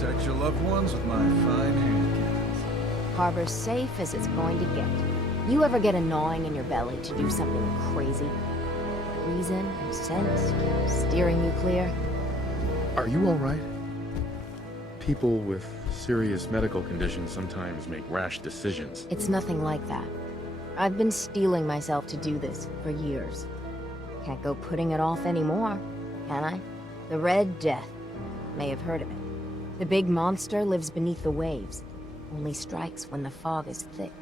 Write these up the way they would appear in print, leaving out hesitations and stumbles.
Protect your loved ones with my fine hand cannons. Harbor's safe as it's going to get. You ever get a gnawing in your belly to do something crazy? Reason and sense steering you clear? Are you alright? People with serious medical conditions sometimes make rash decisions. It's nothing like that. I've been steeling myself to do this for years. Can't go putting it off anymore, can I? The Red Death. May have heard of it. The big monster lives beneath the waves. Only strikes when the fog is thick.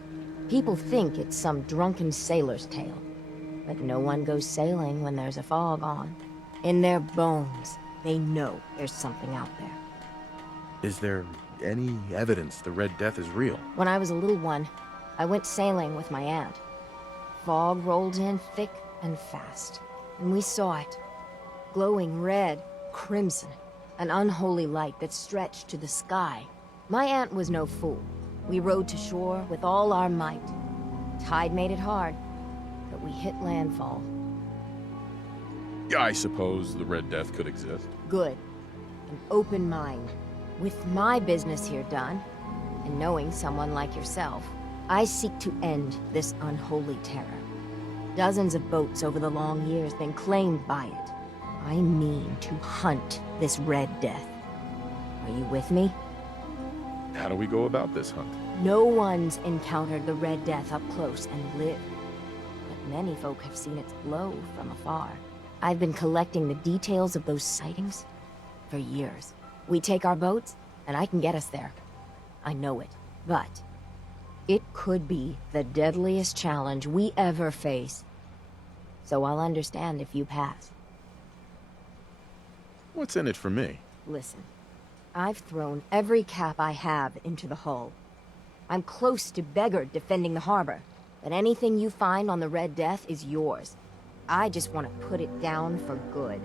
People think it's some drunken sailor's tale. But no one goes sailing when there's a fog on. In their bones, they know there's something out there. Is there any evidence the Red Death is real? When I was a little one, I went sailing with my aunt. Fog rolled in thick and fast, and we saw it. Glowing red, crimson, an unholy light that stretched to the sky. My aunt was no fool. We rowed to shore with all our might. Tide made it hard, but we hit landfall. I suppose the Red Death could exist. Good. An open mind. With my business here done, and knowing someone like yourself, I seek to end this unholy terror. Dozens of boats over the long years been claimed by it. I mean to hunt this Red Death. Are you with me? How do we go about this hunt? No one's encountered the Red Death up close and lived. But many folk have seen its glow from afar. I've been collecting the details of those sightings for years. We take our boats, and I can get us there. I know it. But it could be the deadliest challenge we ever face. So I'll understand if you pass. What's in it for me? Listen, I've thrown every cap I have into the hull. I'm close to beggared defending the harbor, but anything you find on the Red Death is yours. I just want to put it down for good.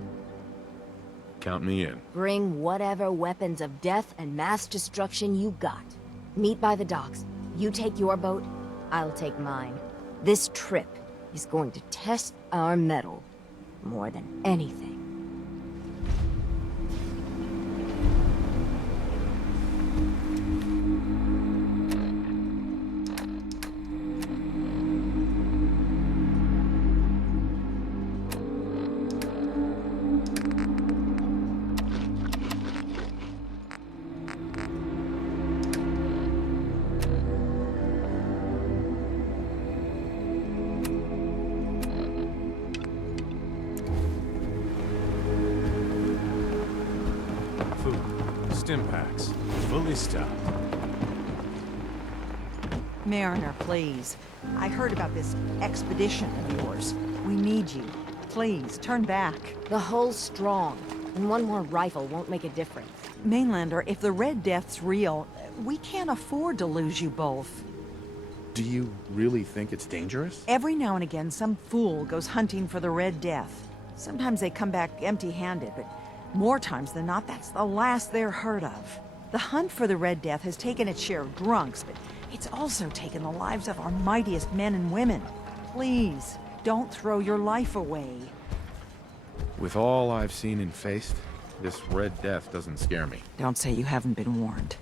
Count me in. Bring whatever weapons of death and mass destruction you got. Meet by the docks. You take your boat, I'll take mine. This trip is going to test our mettle more than anything. Stim packs, fully stocked. Mariner, please. I heard about this expedition of yours. We need you. Please, turn back. The hull's strong, and one more rifle won't make a difference. Mainlander, if the Red Death's real, We can't afford to lose you both. Do you really think it's dangerous? Every now and again, some fool goes hunting for the Red Death. Sometimes they come back empty-handed, but more times than not, that's the last they're heard of. The hunt for the Red Death has taken its share of drunks, but it's also taken the lives of our mightiest men and women. Please, don't throw your life away. With all I've seen and faced, this Red Death doesn't scare me. Don't say you haven't been warned.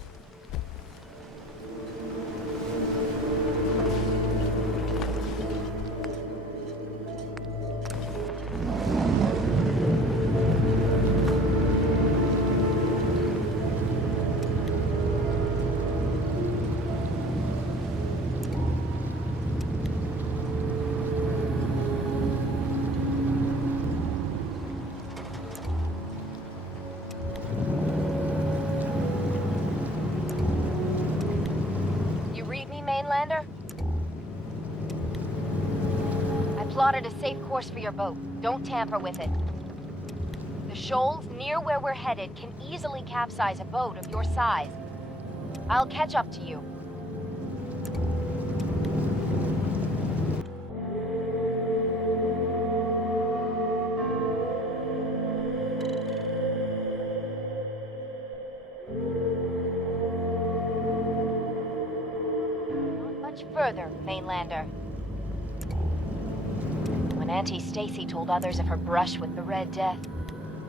You read me, Mainlander? I plotted a safe course for your boat. Don't tamper with it. The shoals near where we're headed can easily capsize a boat of your size. I'll catch up to you. Not much further, Mainlander. When Auntie Stacy told others of her brush with the Red Death,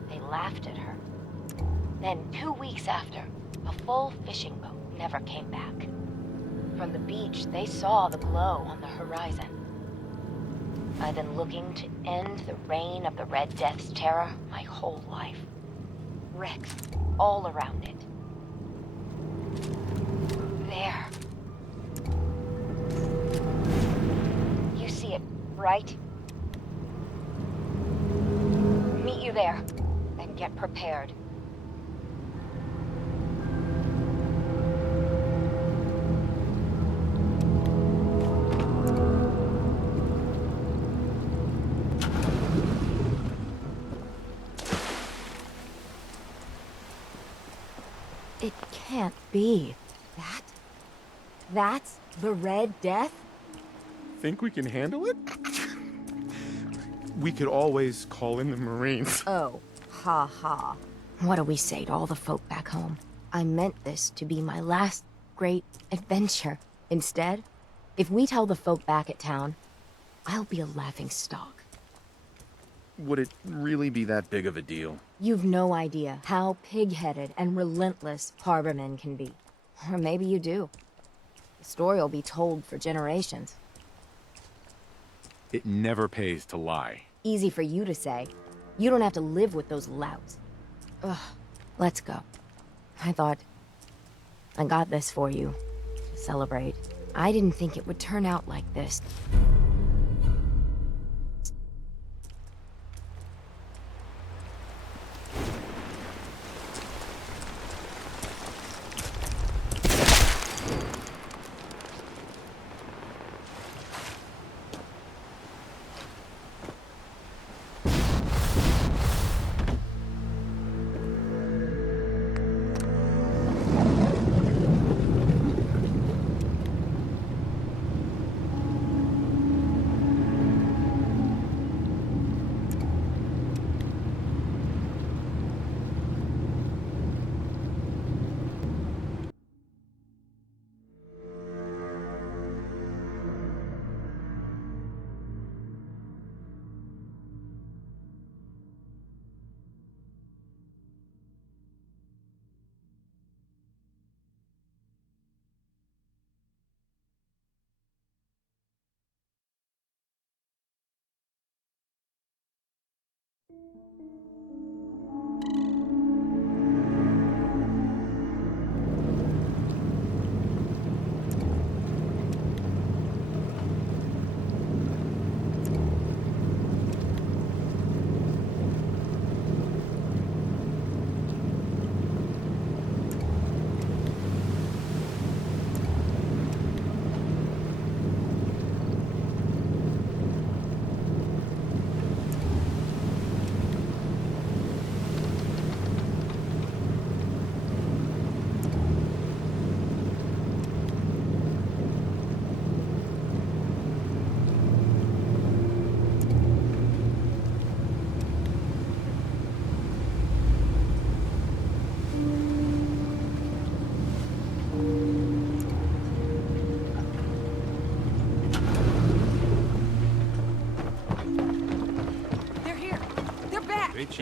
they laughed at her. Then 2 weeks after, a full fishing boat never came back. From the beach, they saw the glow on the horizon. I've been looking to end the reign of the Red Death's terror my whole life. Wrecks all around it. There. You see it, right? Meet you there, and get prepared. It can't be. That's the Red Death? Think we can handle it? We could always call in the Marines. Oh, ha ha. What do we say to all the folk back home? I meant this to be my last great adventure. Instead, if we tell the folk back at town, I'll be a laughing stock. Would it really be that big of a deal? You've no idea how pig-headed and relentless harbormen can be. Or maybe you do. The story will be told for generations. It never pays to lie. Easy for you to say. You don't have to live with those louts. Ugh, let's go. I thought I got this for you to celebrate. I didn't think it would turn out like this.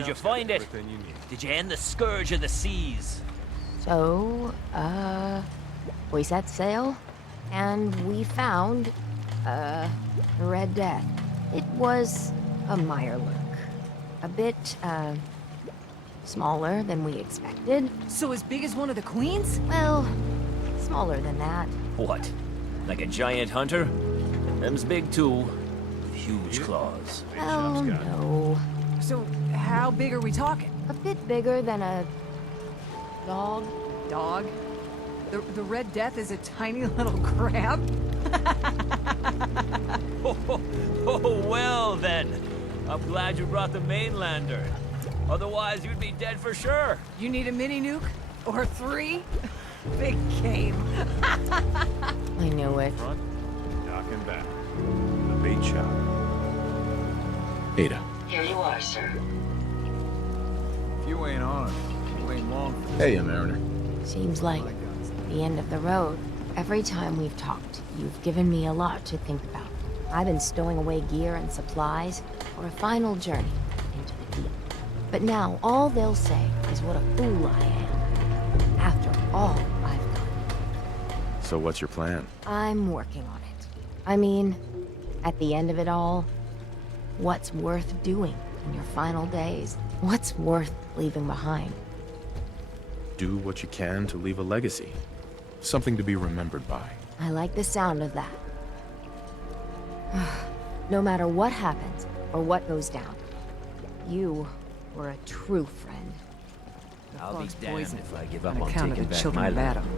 Did you find it? Everything you need. Did you end the scourge of the seas? So, we set sail, and we found, the Red Death. It was a Mirelurk. A bit, smaller than we expected. So as big as one of the queens? Well, smaller than that. What? Like a giant hunter? Them's big too. With huge claws. Well, no. So how big are we talking? A bit bigger than a dog. Dog? The Red Death is a tiny little crab? Oh, well then. I'm glad you brought the mainlander. Otherwise, you'd be dead for sure. You need a mini nuke? Or 3? Big game. I knew it. Front, dock and back. The bait shop. Ada. Here you are, sir. If you ain't on it, you ain't long for this. Hey, Mariner. Seems like the end of the road. Every time we've talked, you've given me a lot to think about. I've been stowing away gear and supplies for a final journey into the deep. But now, all they'll say is what a fool I am. After all I've done. So what's your plan? I'm working on it. I mean, at the end of it all, what's worth doing in your final days? What's worth leaving behind? Do what you can to leave a legacy. Something to be remembered by. I like the sound of that. No matter what happens, or what goes down, you were a true friend. I'll be fog's damned poison if I give on up on account of taking the back children my of land. Adam.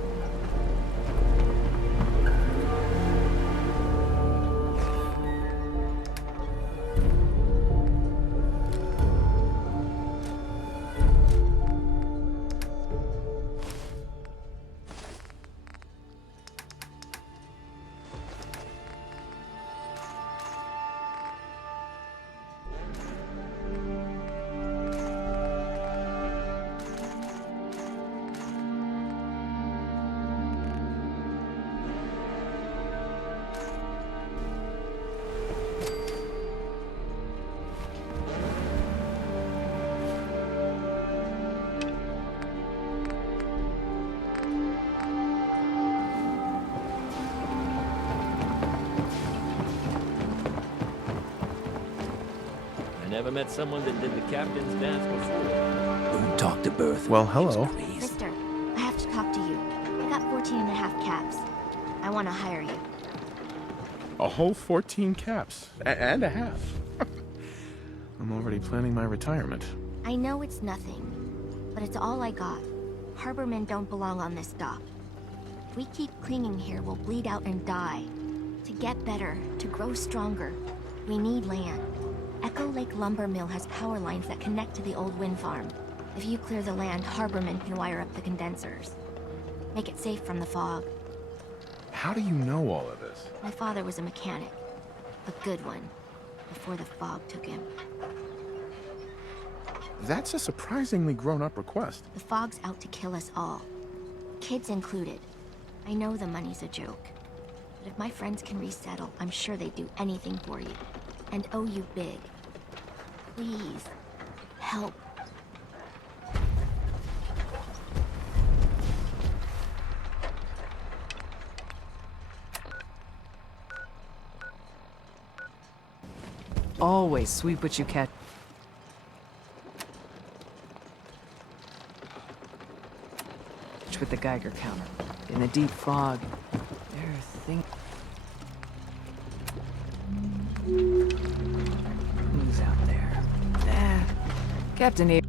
I never met someone that did the captain's dance before. Don't talk to Bertha. Well, hello. She's crazy. Mister, I have to talk to you. I got 14 and a half caps. I want to hire you. A whole 14 caps. And a half. I'm already planning my retirement. I know it's nothing, but it's all I got. Harbormen don't belong on this dock. If we keep clinging here, we'll bleed out and die. To get better, to grow stronger, we need land. Echo Lake Lumber Mill has power lines that connect to the old wind farm. If you clear the land, Harbormen can wire up the condensers. Make it safe from the fog. How do you know all of this? My father was a mechanic. A good one. Before the fog took him. That's a surprisingly grown-up request. The fog's out to kill us all. Kids included. I know the money's a joke. But if my friends can resettle, I'm sure they'd do anything for you. And owe you big. Please. Help. Always sweep what you catch. With the Geiger counter. In the deep fog. There are things. Who's out there? Captain A.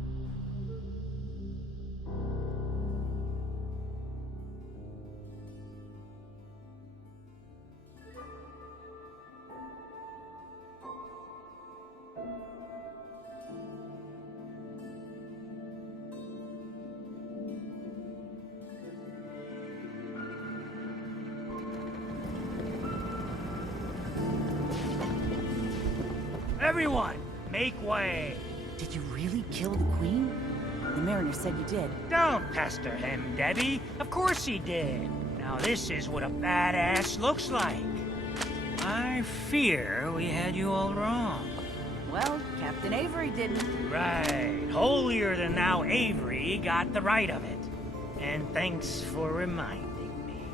Everyone, make way! Did you really kill the queen? The mariner said you did. Don't pester him, Debbie. Of course he did. Now this is what a badass looks like. I fear we had you all wrong. Well, Captain Avery didn't. Right. Holier than thou Avery got the right of it. And thanks for reminding me.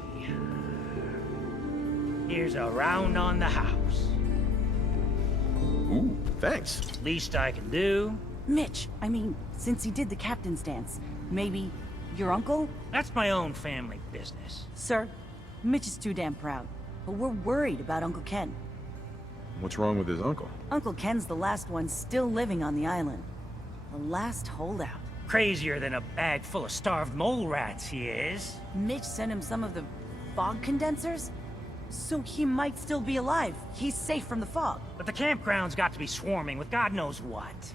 Here's a round on the house. Ooh, thanks. Least I can do. Mitch, I mean, since he did the captain's dance, maybe your uncle? That's my own family business. Sir, Mitch is too damn proud. But we're worried about Uncle Ken. What's wrong with his uncle? Uncle Ken's the last one still living on the island. The last holdout. Crazier than a bag full of starved mole rats, he is. Mitch sent him some of the fog condensers? So he might still be alive. He's safe from the fog. But the campground's got to be swarming with God knows what.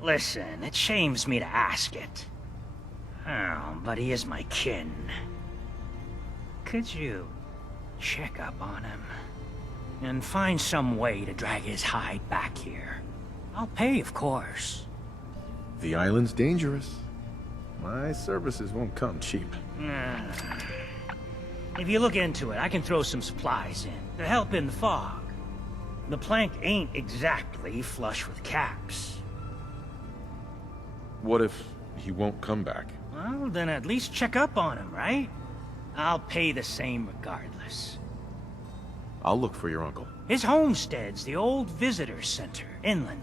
Listen, it shames me to ask it. Oh, but he is my kin. Could you check up on him? And find some way to drag his hide back here. I'll pay, of course. The island's dangerous. My services won't come cheap. If you look into it, I can throw some supplies in to help in the fog. The plank ain't exactly flush with caps. What if he won't come back? Well, then at least check up on him, right? I'll pay the same regardless. I'll look for your uncle. His homestead's the old visitor center, inland.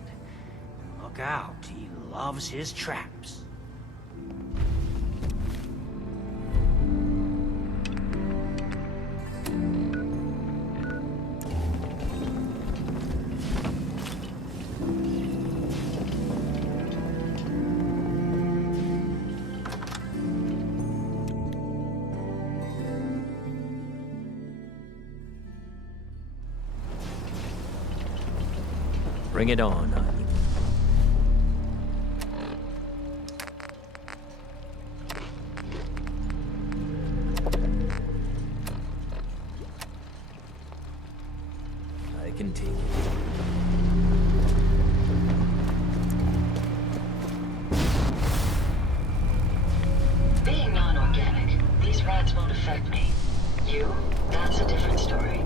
Look out, he loves his traps. Bring it on, honey. I can take it. Being non-organic, these rats won't affect me. You? That's a different story.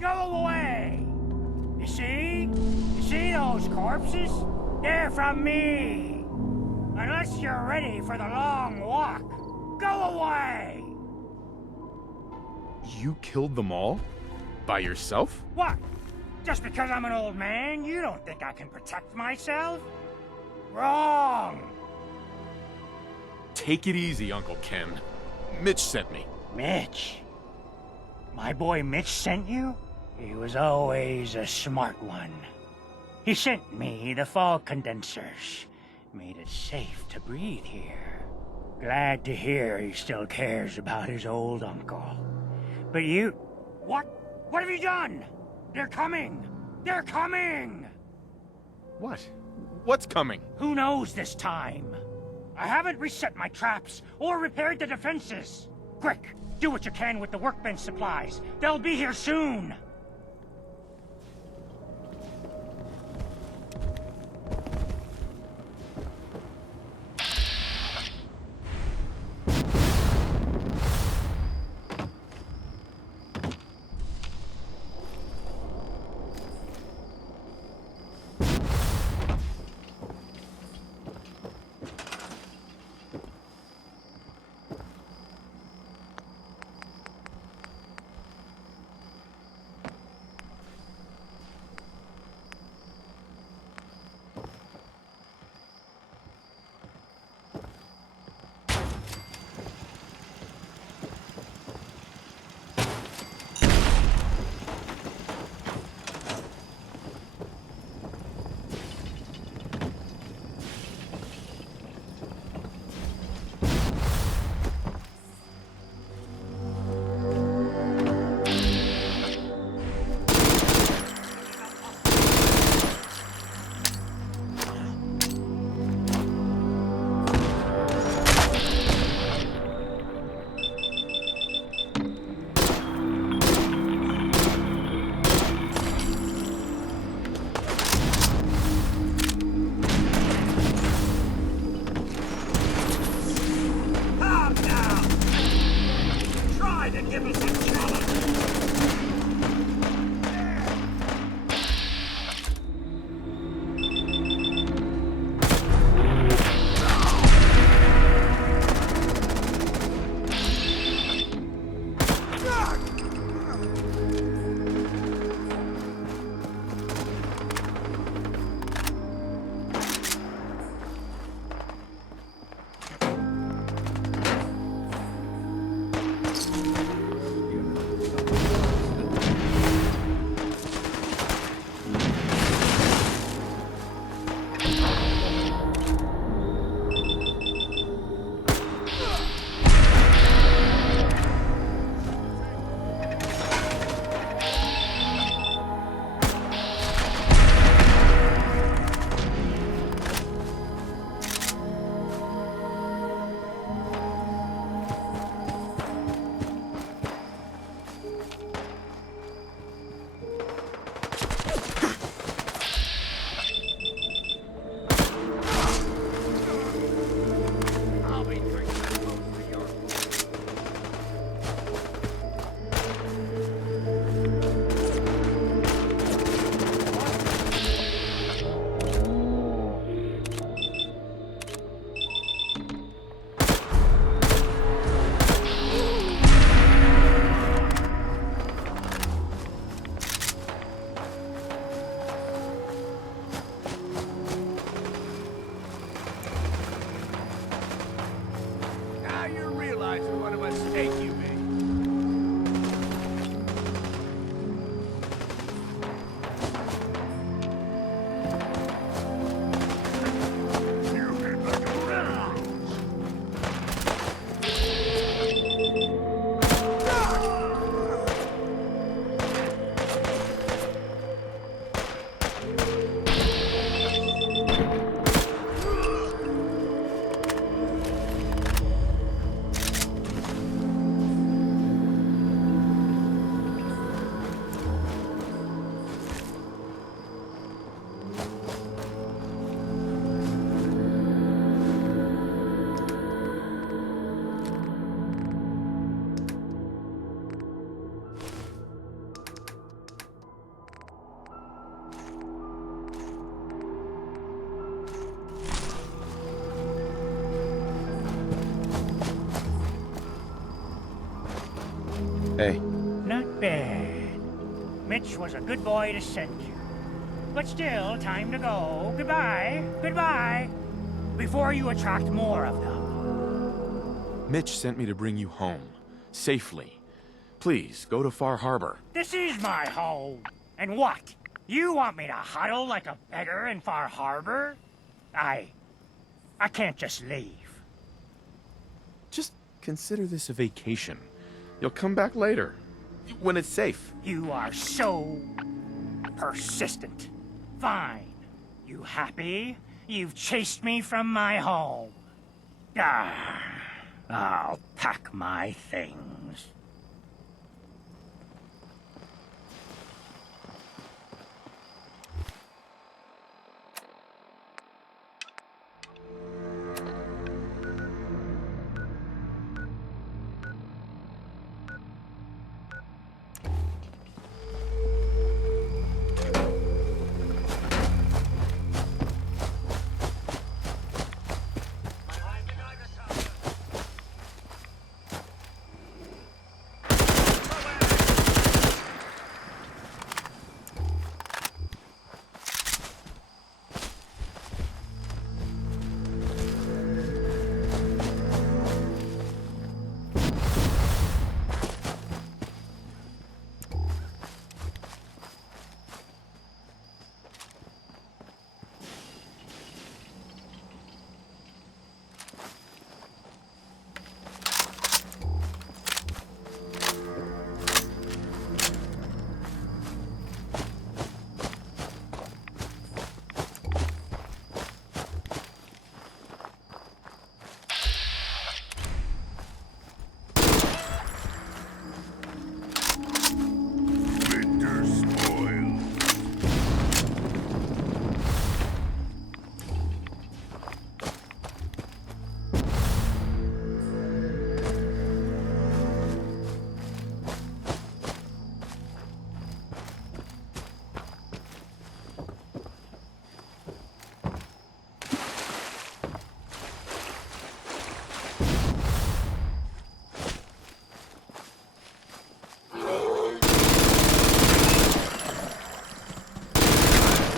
Go away! You see? You see those corpses? They're from me! Unless you're ready for the long walk, go away! You killed them all? By yourself? What? Just because I'm an old man, you don't think I can protect myself? Wrong! Take it easy, Uncle Ken. Mitch sent me. Mitch? My boy Mitch sent you? He was always a smart one. He sent me the fog condensers. Made it safe to breathe here. Glad to hear he still cares about his old uncle. But you... What? What have you done? They're coming! They're coming! What? What's coming? Who knows this time? I haven't reset my traps or repaired the defenses. Quick, do what you can with the workbench supplies. They'll be here soon. Hey. Not bad. Mitch was a good boy to send you. but still time to go. Goodbye. Goodbye. Before you attract more of them. Mitch sent me to bring you home. Safely. Please, go to Far Harbor. This is my home. And what? You want me to huddle like a beggar in Far Harbor? I can't just leave. Just consider this a vacation. You'll come back later, when it's safe. You are so persistent. Fine. You happy? You've chased me from my home. I'll pack my things.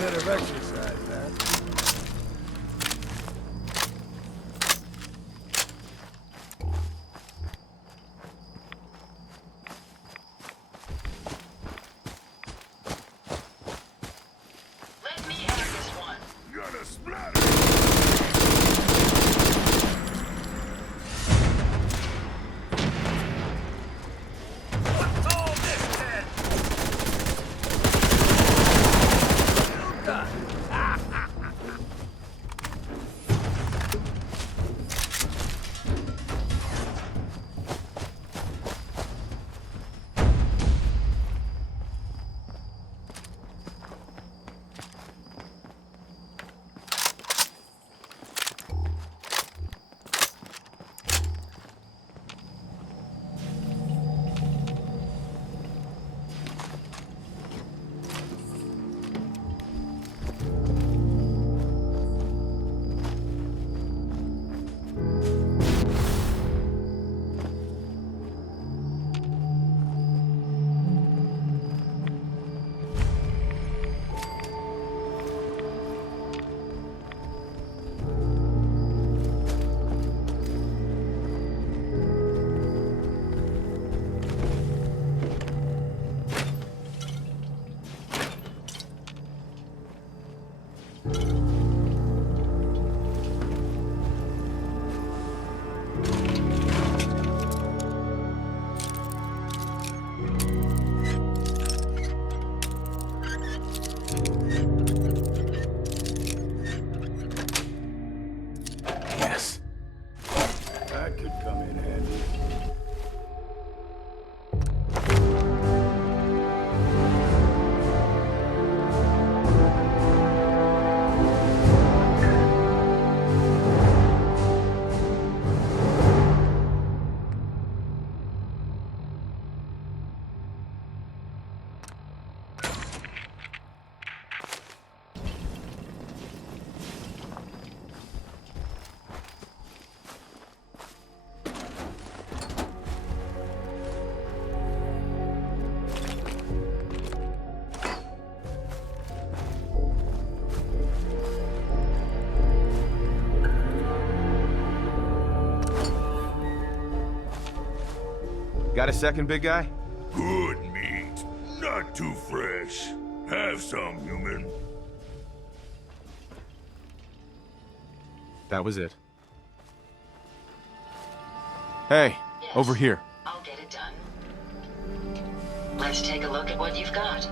Bit of exercise, man. Let me have this one. Gonna splatter! What's all this then? Yes. That could come in handy. Got a second, big guy? Good meat. Not too fresh. Have some, human. That was it. Hey, Yes. over here. I'll get it done. Let's take a look at what you've got.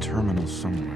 Terminal somewhere.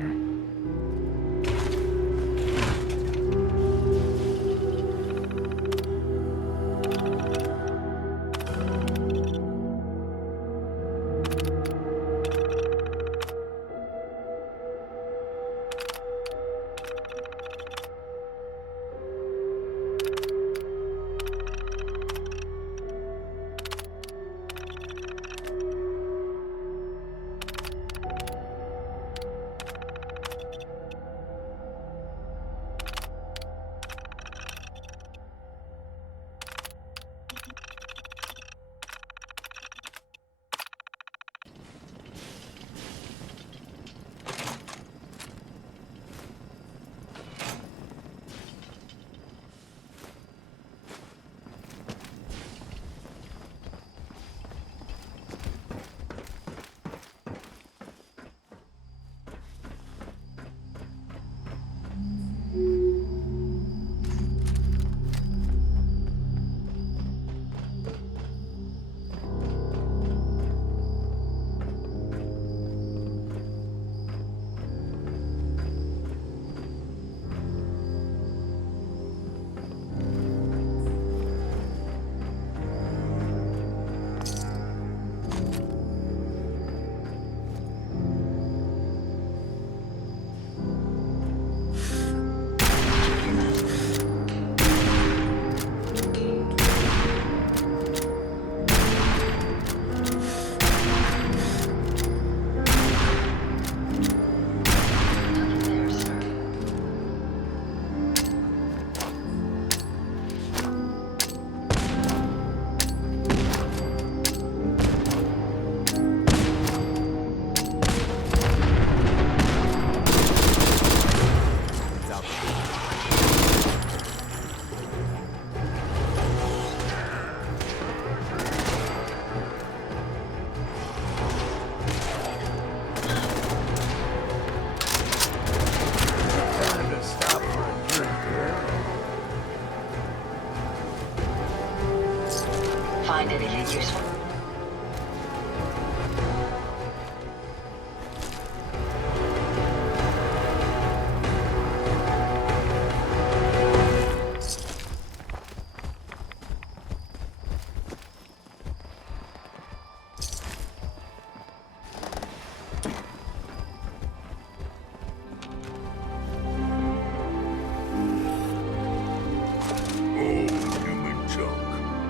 Find anything useful?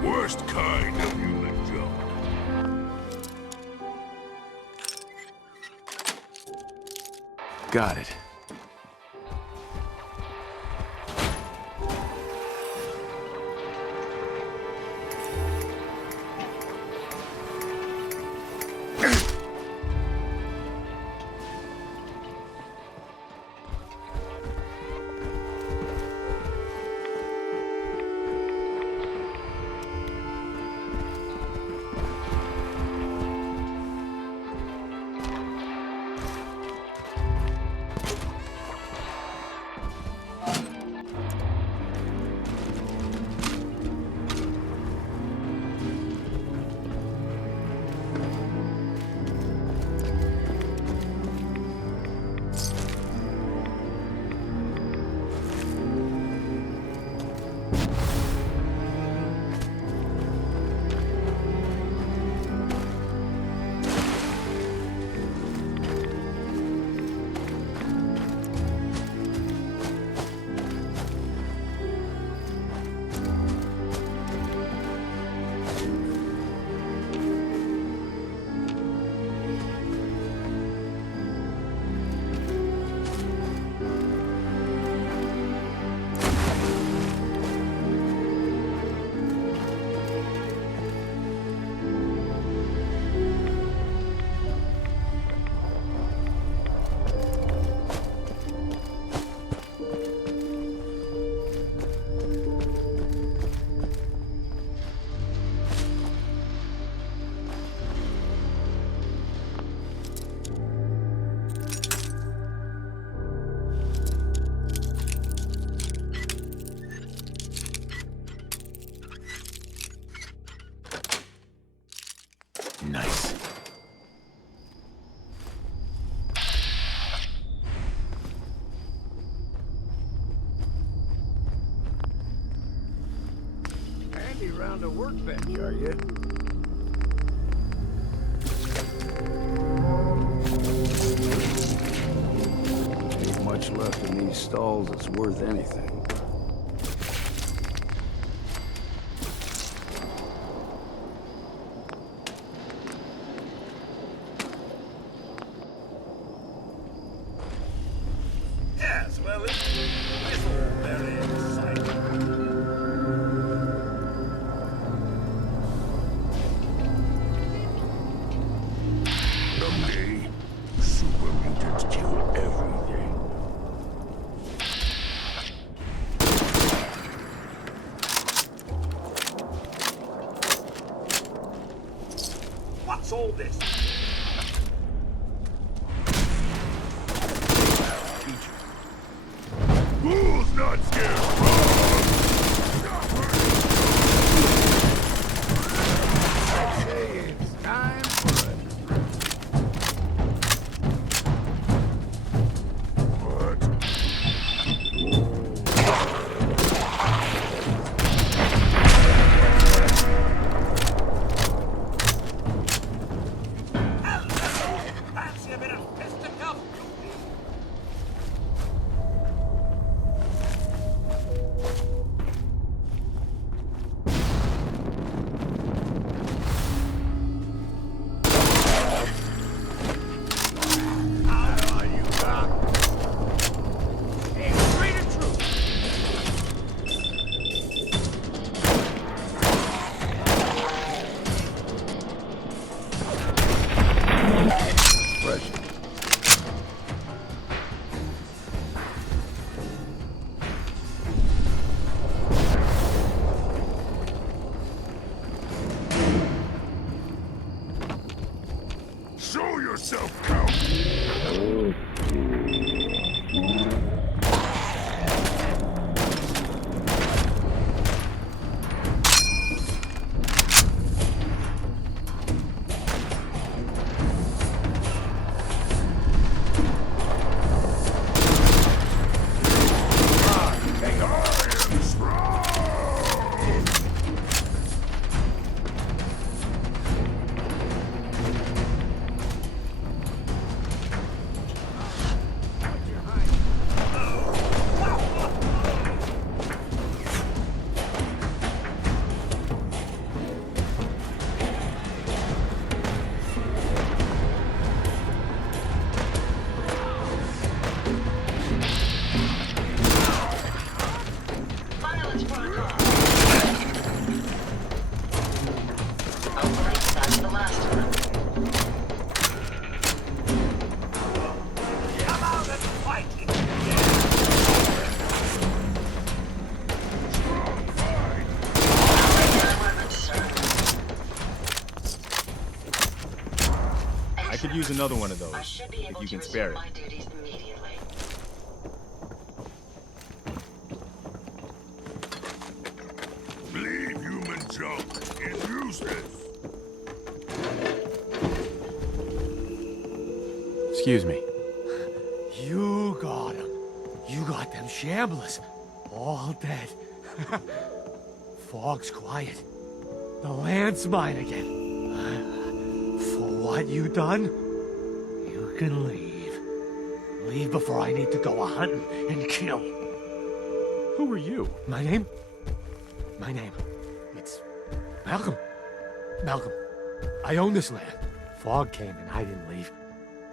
Worst kind of human junk. Got it. on the workbench, are you? Ain't much left in these stalls that's worth anything. Yes, well, it's all very exciting. Someday, super mutants kill everything. What's all this? Who's not scared? I say it's time for it. Fancy a bit of fisticuff? Show yourself, Count! I am strong! Violence protocol. Hopefully, that's the last of them. Come out and fight it! Strong fight! Weapons, sir. I could use another one of I those, should be if able you to can spare resume it. my duties immediately. Leave human junk is useless. Excuse me. You got them. You got them shamblers. All dead. Fog's quiet. The land's mine again. For what you done, you can leave. Leave before I need to go a-hunting and kill. Who are you? My name? My name. It's Malcolm. Malcolm. I own this land. Fog came and I didn't leave.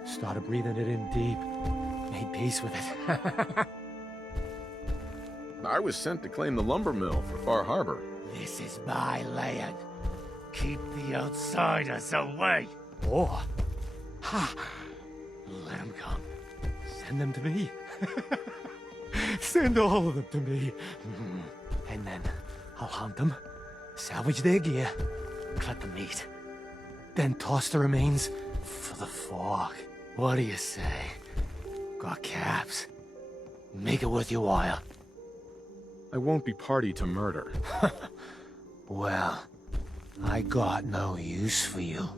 Started breathing it in deep. Made peace with it. I was sent to claim the lumber mill for Far Harbor. This is my land. Keep the outsiders away. Or, ha, let them come. Send them to me. Send all of them to me. And then I'll hunt them, salvage their gear, cut the meat, then toss the remains for the fog. What do you say? Got caps. Make it worth your while. I won't be party to murder. Well, I got no use for you.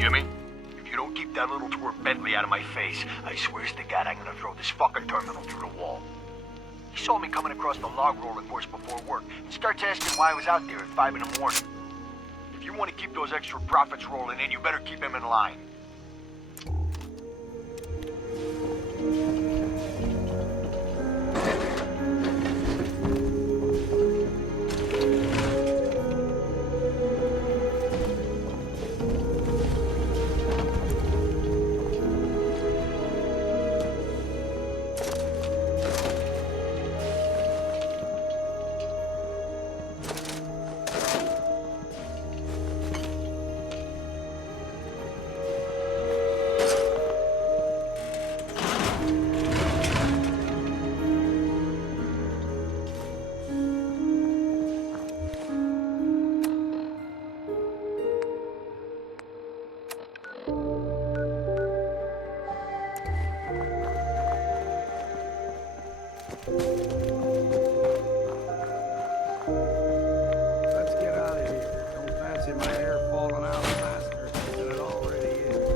Jimmy, if you don't keep that little twerp Bentley out of my face, I swears to God I'm gonna throw this fucking terminal through the wall. He saw me coming across the log rolling course before work and starts asking why I was out there at 5 in the morning. If you want to keep those extra profits rolling in, you better keep him in line. Let's get out of here. Don't fancy my hair falling out faster than it already is.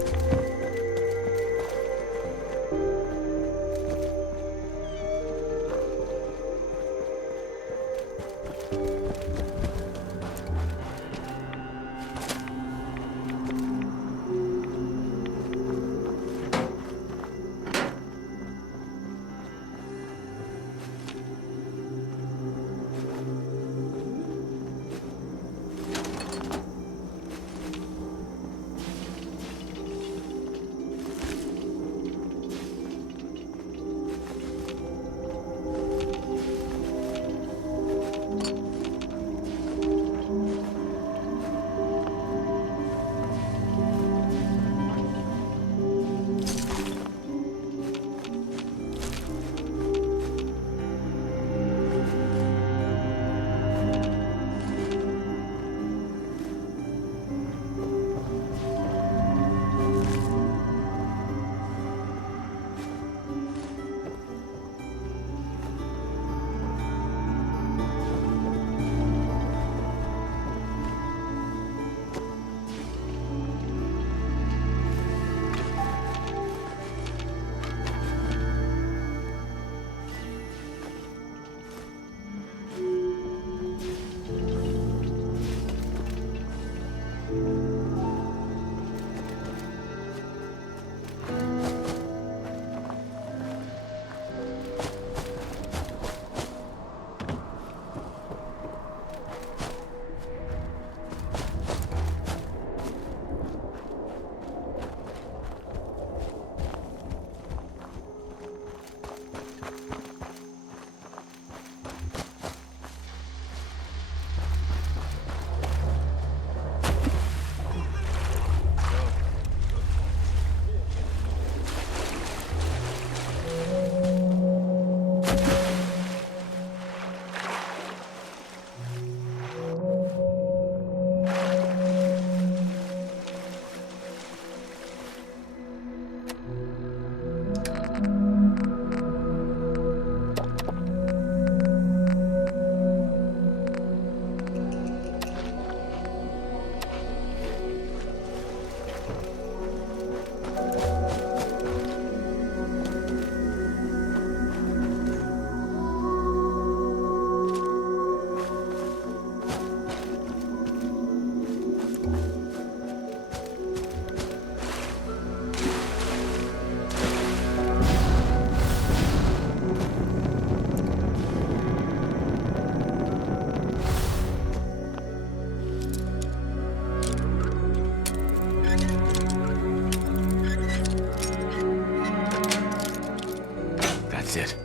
That's it.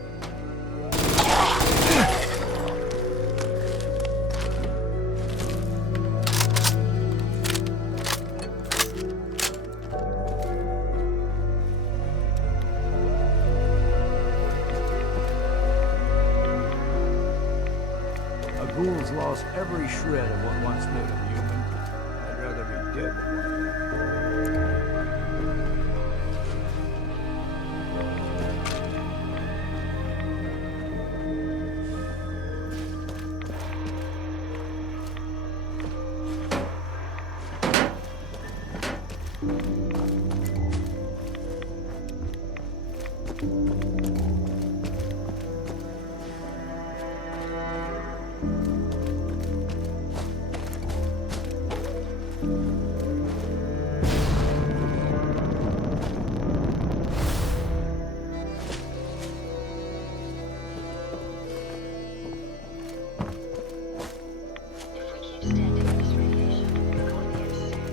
A ghoul's lost every shred of what once made him human. I'd rather be dead than one. If we keep standing in this radiation, we're going to get sick.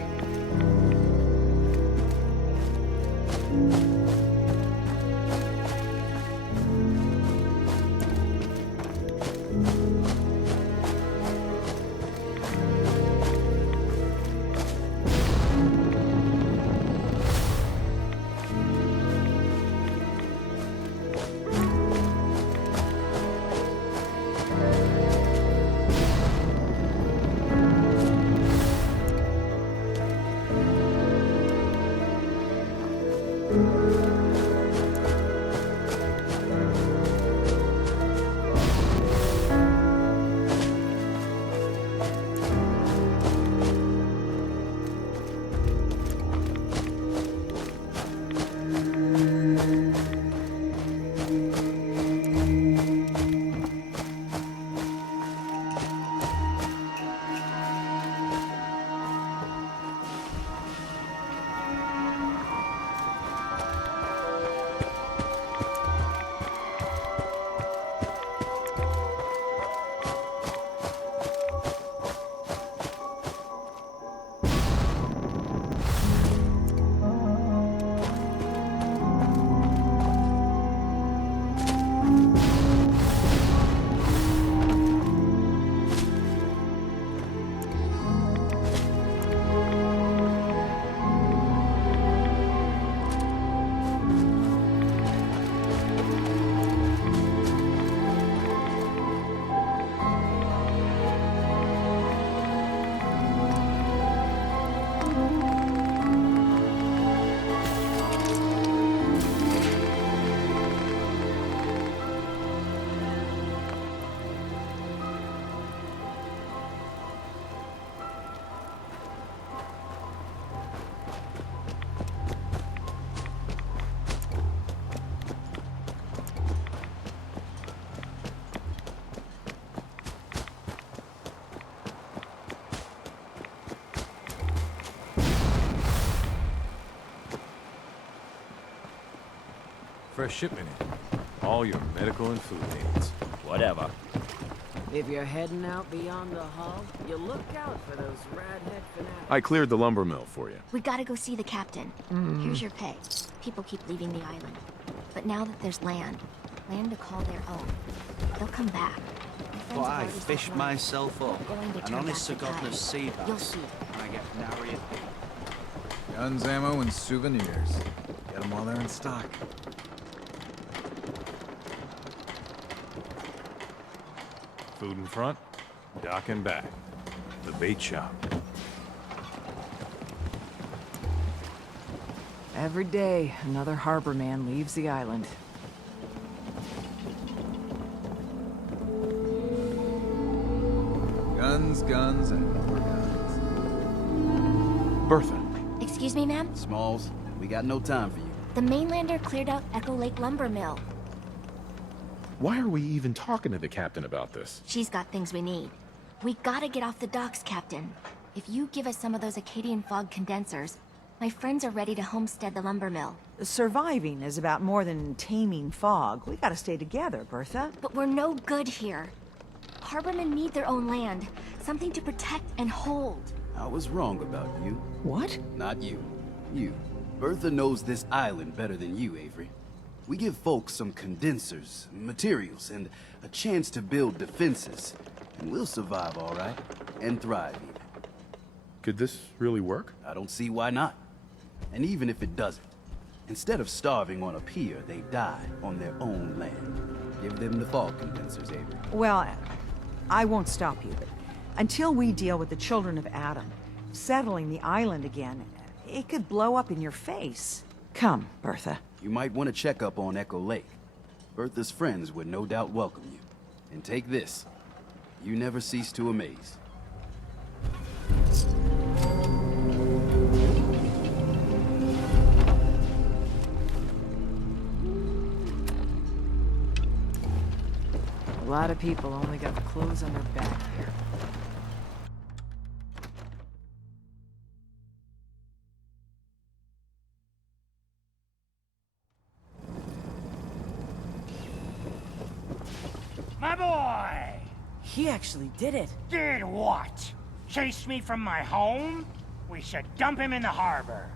Fresh shipment in. All your medical and food needs. Whatever. If you're heading out beyond the hull, you look out for those radhead fanatics. I cleared the lumber mill for you. We gotta go see the captain. Here's your pay. People keep leaving the island. But now that there's land to call their own, they'll come back. My friends But have I already said fished no. myself up, They're going to an turn honest to back the goodness tide. sea bass. You'll see. And I get nary a thing. Guns, ammo, and souvenirs. Get them while they're in stock. Food in front, dock in back. The bait shop. Every day, another harbor man leaves the island. Guns, guns, and more guns. Bertha. Excuse me, ma'am? Smalls, we got no time for you. The mainlander cleared out Echo Lake Lumber Mill. Why are we even talking to the captain about this? She's got things we need. We gotta get off the docks, Captain. If you give us some of those Acadian fog condensers, my friends are ready to homestead the lumber mill. Surviving is about more than taming fog. We gotta stay together, Bertha. But we're no good here. Harbormen need their own land, something to protect and hold. I was wrong about you. What? Not you. You. Bertha knows this island better than you, Avery. We give folks some condensers, materials, and a chance to build defenses. And we'll survive all right. And thrive, even. Could this really work? I don't see why not. And even if it doesn't, instead of starving on a pier, they die on their own land. Give them the fog condensers, Avery. Well, I won't stop you, but until we deal with the children of Adam, settling the island again, it could blow up in your face. Come, Bertha. You might want to check up on Echo Lake. Bertha's friends would no doubt welcome you. And take this. You never cease to amaze. A lot of people only got the clothes on their back here. My boy! He actually did it. Did what? Chased me from my home? We should dump him in the harbor.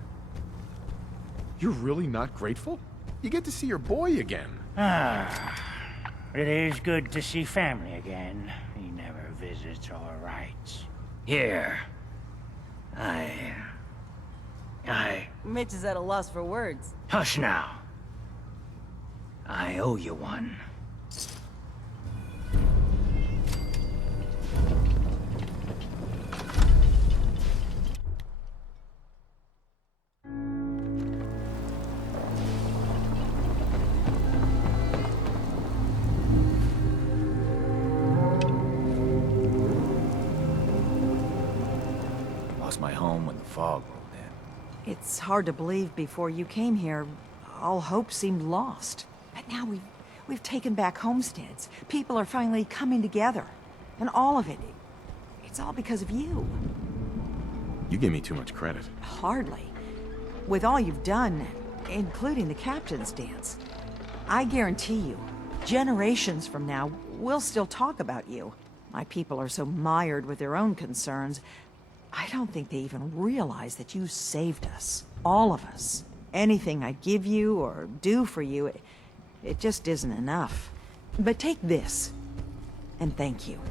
You're really not grateful? You get to see your boy again. It is good to see family again. He never visits or writes. Here. Mitch is at a loss for words. Hush now. I owe you one. Lost my home when the fog rolled in. It's hard to believe before you came here, all hope seemed lost. But now we've taken back homesteads. People are finally coming together. And all of it, it's all because of you. You give me too much credit. Hardly. With all you've done, including the captain's dance, I guarantee you, generations from now, we'll still talk about you. My people are so mired with their own concerns, I don't think they even realize that you saved us. All of us. Anything I give you or do for you, it just isn't enough. But take this, and thank you.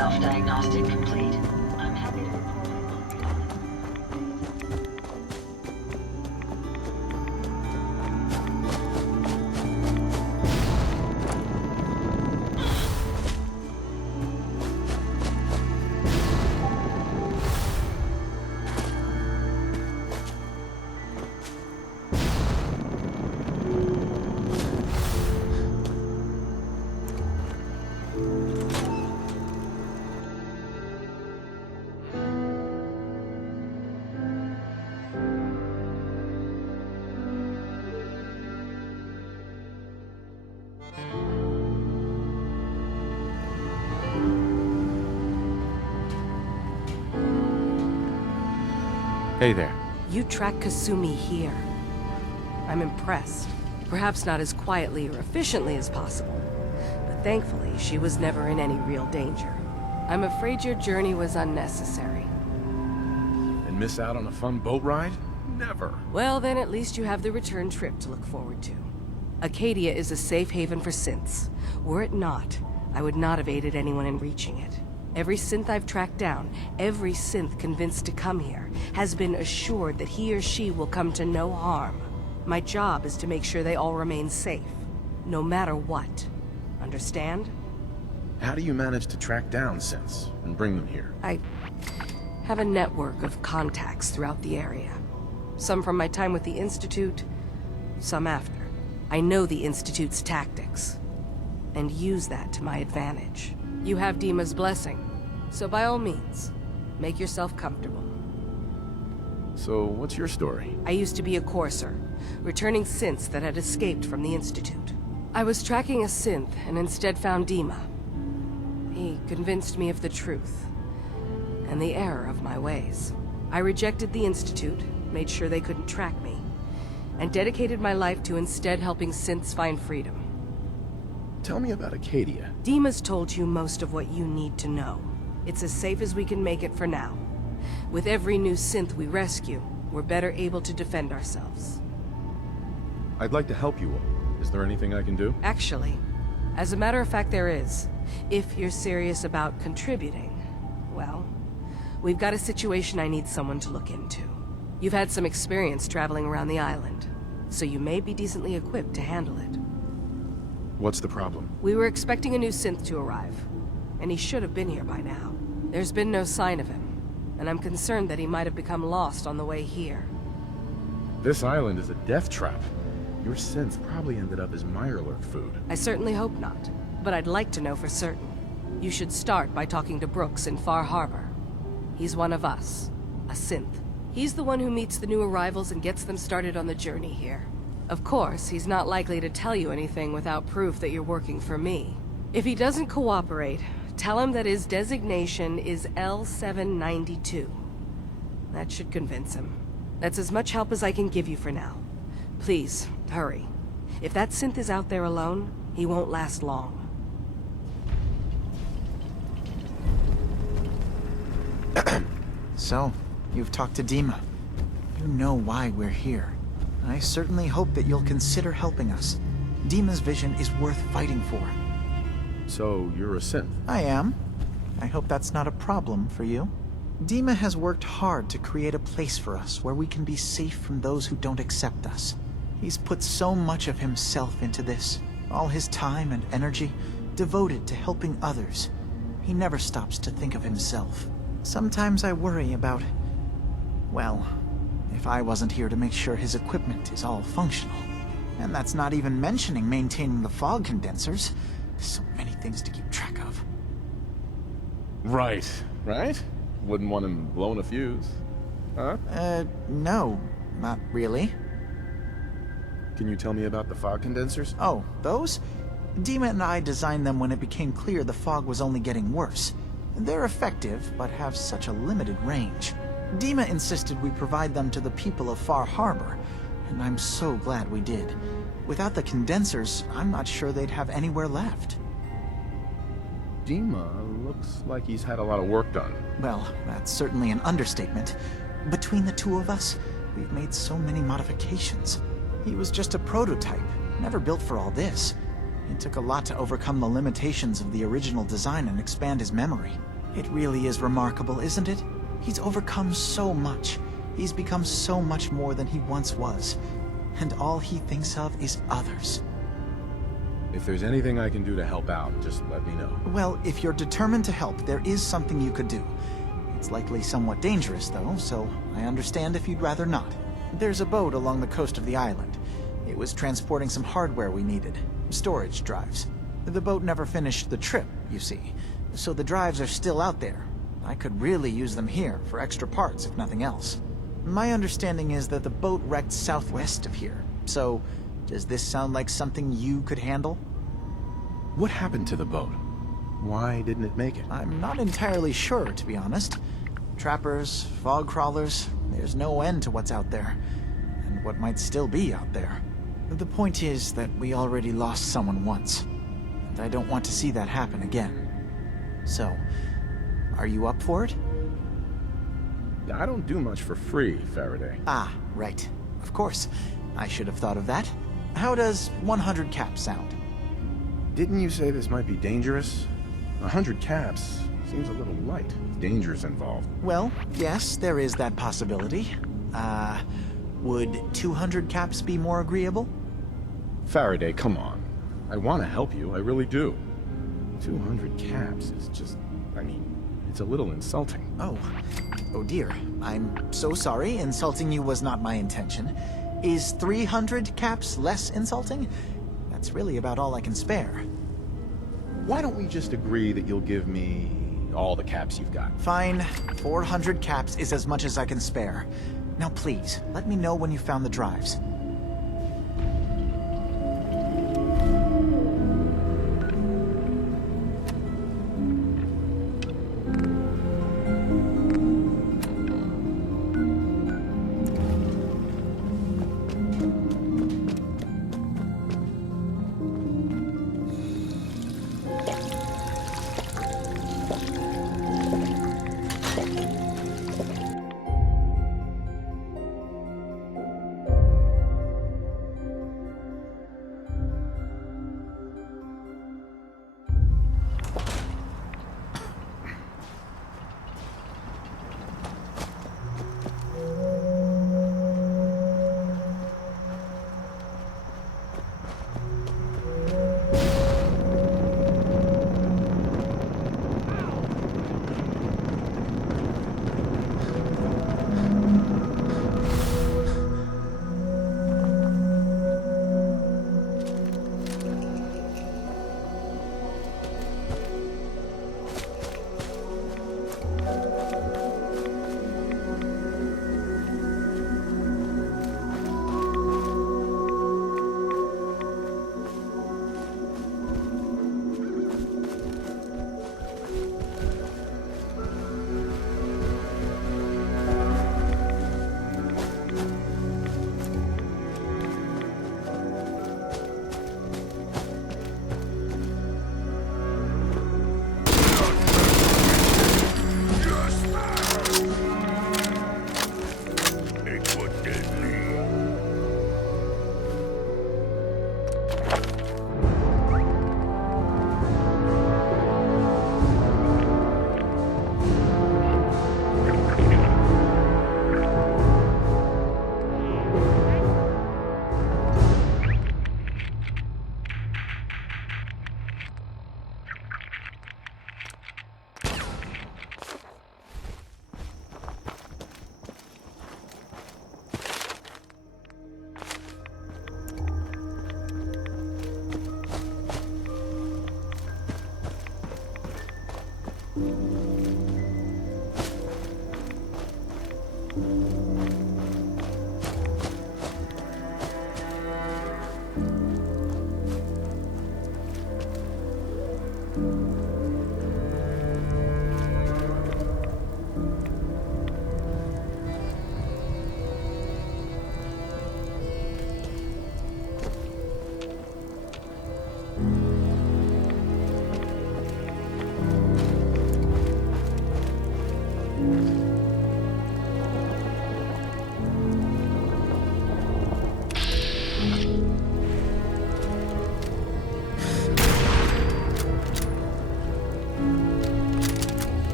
Self-diagnostic complete. I'm happy to report I located Hey there. You tracked Kasumi here. I'm impressed. Perhaps not as quietly or efficiently as possible, but thankfully she was never in any real danger. I'm afraid your journey was unnecessary. And miss out on a fun boat ride? Never. Well, then at least you have the return trip to look forward to. Acadia is a safe haven for synths. Were it not, I would not have aided anyone in reaching it. Every synth I've tracked down, every synth convinced to come here, has been assured that he or she will come to no harm. My job is to make sure they all remain safe, no matter what. Understand? How do you manage to track down synths and bring them here? I have a network of contacts throughout the area. Some from my time with the Institute, some after. I know the Institute's tactics, and use that to my advantage. You have Dima's blessing, so by all means, make yourself comfortable. So, what's your story? I used to be a courser, returning synths that had escaped from the Institute. I was tracking a synth and instead found Dima. He convinced me of the truth, and the error of my ways. I rejected the Institute, made sure they couldn't track me, and dedicated my life to instead helping synths find freedom. Tell me about Acadia. Dima's told you most of what you need to know. It's as safe as we can make it for now. With every new synth we rescue, we're better able to defend ourselves. I'd like to help you all. Is there anything I can do? Actually, as a matter of fact, there is. If you're serious about contributing, well, we've got a situation I need someone to look into. You've had some experience traveling around the island, so you may be decently equipped to handle it. What's the problem? We were expecting a new synth to arrive, and he should have been here by now. There's been no sign of him, and I'm concerned that he might have become lost on the way here. This island is a death trap. Your synths probably ended up as Mirelurk food. I certainly hope not, but I'd like to know for certain. You should start by talking to Brooks in Far Harbor. He's one of us, a synth. He's the one who meets the new arrivals and gets them started on the journey here. Of course, he's not likely to tell you anything without proof that you're working for me. If he doesn't cooperate, tell him that his designation is L792. That should convince him. That's as much help as I can give you for now. Please, hurry. If that synth is out there alone, he won't last long. So, you've talked to Dima. You know why we're here. I certainly hope that you'll consider helping us. Dima's vision is worth fighting for. So, you're a synth? I am. I hope that's not a problem for you. Dima has worked hard to create a place for us where we can be safe from those who don't accept us. He's put so much of himself into this, all his time and energy devoted to helping others. He never stops to think of himself. Sometimes I worry about, well, if I wasn't here to make sure his equipment is all functional. And that's not even mentioning maintaining the fog condensers. So many things to keep track of. Right. Wouldn't want him blowing a fuse. Huh? No, not really. Can you tell me about the fog condensers? Oh, those? Dima and I designed them when it became clear the fog was only getting worse. They're effective, but have such a limited range. Dima insisted we provide them to the people of Far Harbor, and I'm so glad we did. Without the condensers, I'm not sure they'd have anywhere left. Dima looks like he's had a lot of work done. Well, that's certainly an understatement. Between the two of us, we've made so many modifications. He was just a prototype, never built for all this. It took a lot to overcome the limitations of the original design and expand his memory. It really is remarkable, isn't it? He's overcome so much. He's become so much more than he once was. And all he thinks of is others. If there's anything I can do to help out, just let me know. Well, if you're determined to help, there is something you could do. It's likely somewhat dangerous, though, so I understand if you'd rather not. There's a boat along the coast of the island. It was transporting some hardware we needed. Storage drives. The boat never finished the trip, you see. So the drives are still out there. I could really use them here for extra parts, if nothing else. My understanding is that the boat wrecked southwest of here. So, does this sound like something you could handle? What happened to the boat? Why didn't it make it? I'm not entirely sure, to be honest. Trappers, fog crawlers, there's no end to what's out there. And what might still be out there. The point is that we already lost someone once. And I don't want to see that happen again. So, are you up for it? I don't do much for free, Faraday. Ah, right. Of course. I should have thought of that. How does 100 caps sound? Didn't you say this might be dangerous? 100 caps seems a little light. Danger's involved. Well, yes, there is that possibility. Would 200 caps be more agreeable? Faraday, come on. I want to help you, I really do. 200 caps is just, I mean, it's a little insulting. Oh dear. I'm so sorry. Insulting you was not my intention. Is 300 caps less insulting? That's really about all I can spare. Why don't we just agree that you'll give me all the caps you've got? Fine. 400 caps is as much as I can spare. Now please, let me know when you found the drives.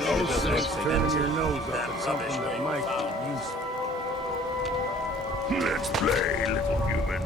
No sense turning your nose up at something that might be useful. Let's play, little human.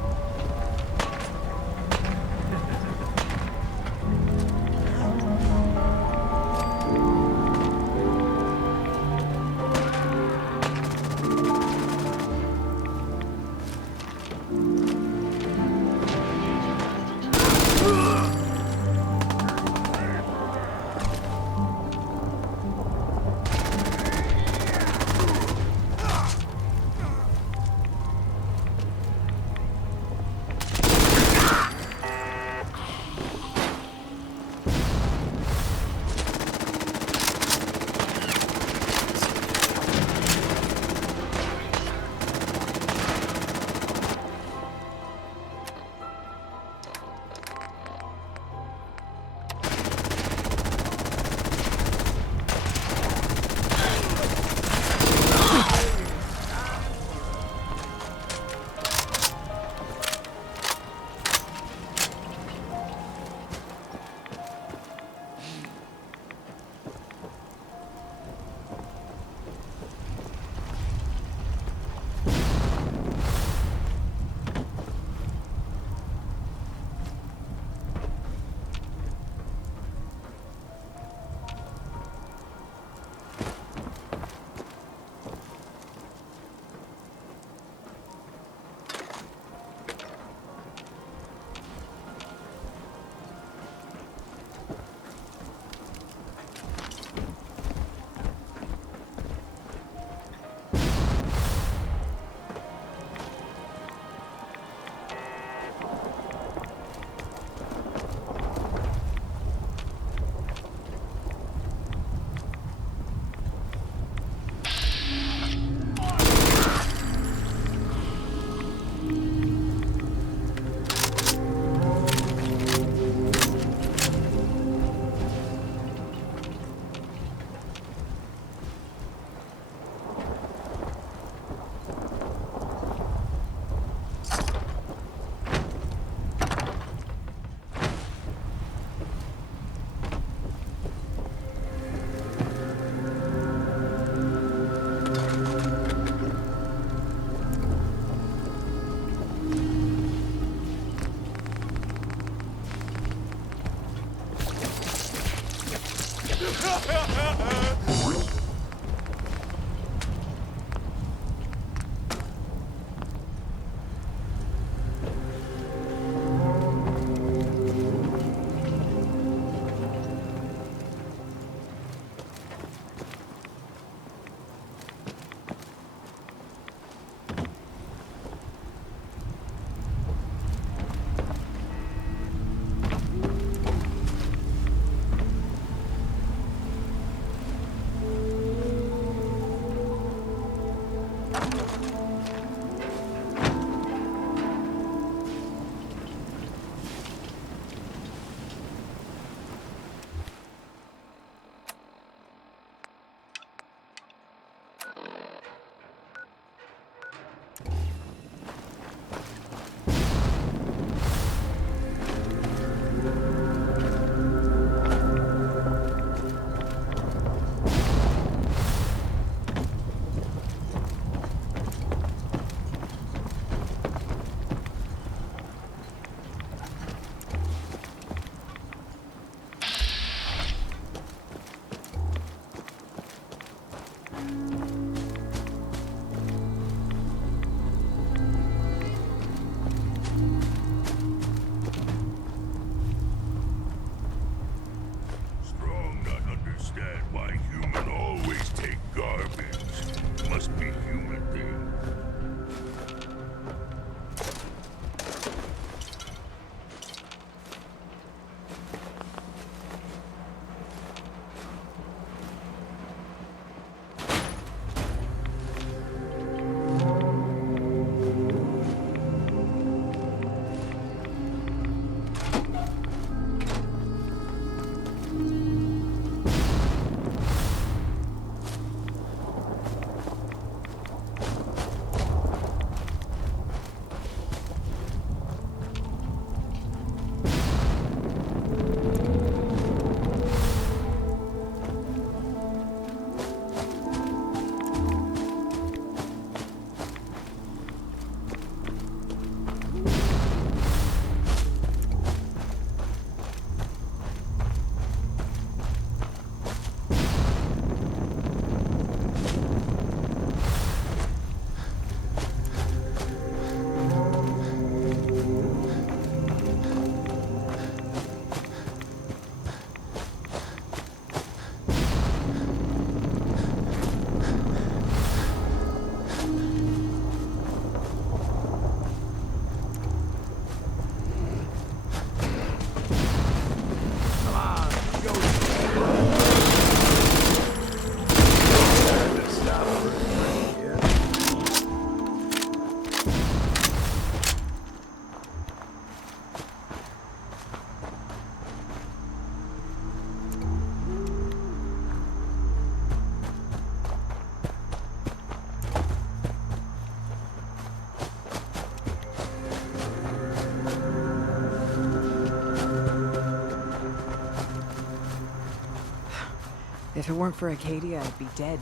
If it weren't for Acadia, I'd be dead.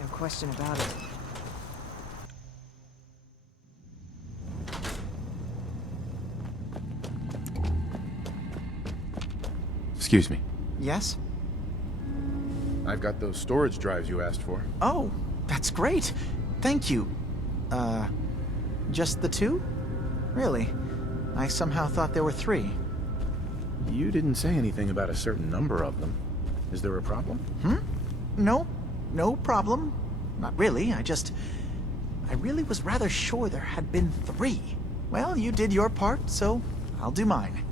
No question about it. Excuse me. Yes? I've got those storage drives you asked for. Oh, that's great. Thank you. Just the 2? Really? I somehow thought there were 3. You didn't say anything about a certain number of them. Is there a problem? No. No problem. Not really. I really was rather sure there had been 3. Well, you did your part, so I'll do mine.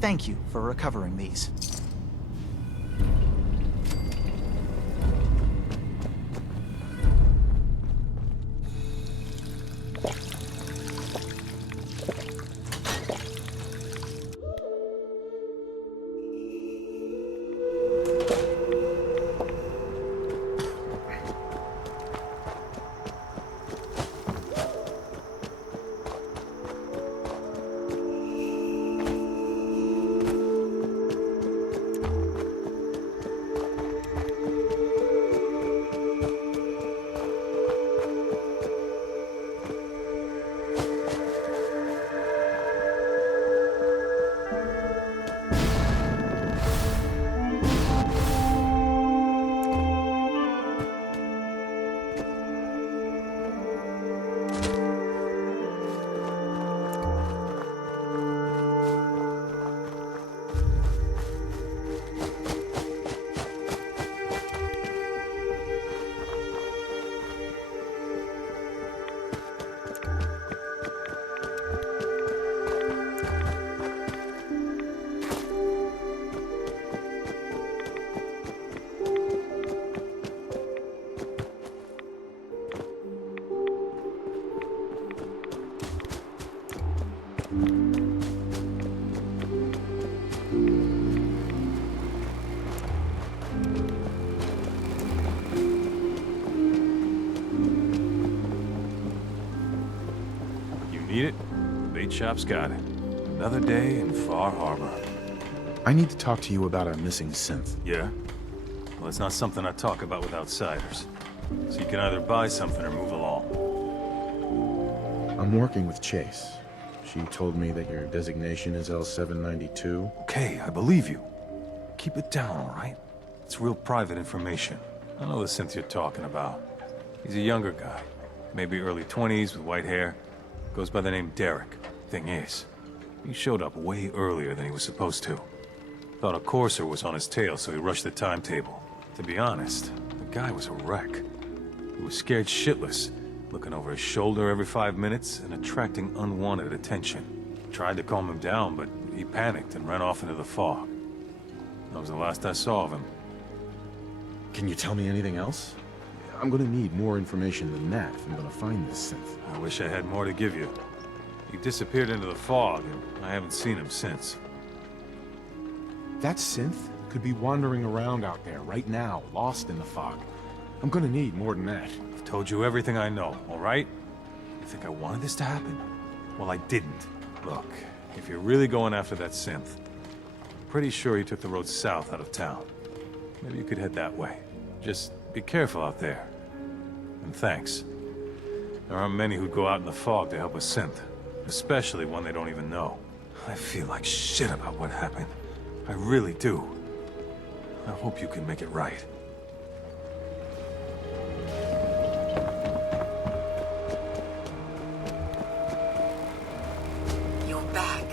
Thank you for recovering these. Need it? Bait shop's got it. Another day in Far Harbor. I need to talk to you about our missing synth. Yeah? Well, it's not something I talk about with outsiders. So you can either buy something or move along. I'm working with Chase. She told me that your designation is L792. Okay, I believe you. Keep it down, all right? It's real private information. I know the synth you're talking about. He's a younger guy. Maybe early 20s with white hair. Goes by the name Derek. Thing is, he showed up way earlier than he was supposed to. Thought a courser was on his tail, so he rushed the timetable. To be honest, the guy was a wreck. He was scared shitless, looking over his shoulder every 5 minutes and attracting unwanted attention. Tried to calm him down, but he panicked and ran off into the fog. That was the last I saw of him. Can you tell me anything else? I'm gonna need more information than that if I'm gonna find this synth. I wish I had more to give you. He disappeared into the fog, and I haven't seen him since. That synth could be wandering around out there right now, lost in the fog. I'm gonna need more than that. I've told you everything I know, all right? You think I wanted this to happen? Well, I didn't. Look, if you're really going after that synth, I'm pretty sure he took the road south out of town. Maybe you could head that way. Just be careful out there. And thanks. There aren't many who'd go out in the fog to help a synth, especially one they don't even know. I feel like shit about what happened. I really do. I hope you can make it right. You're back.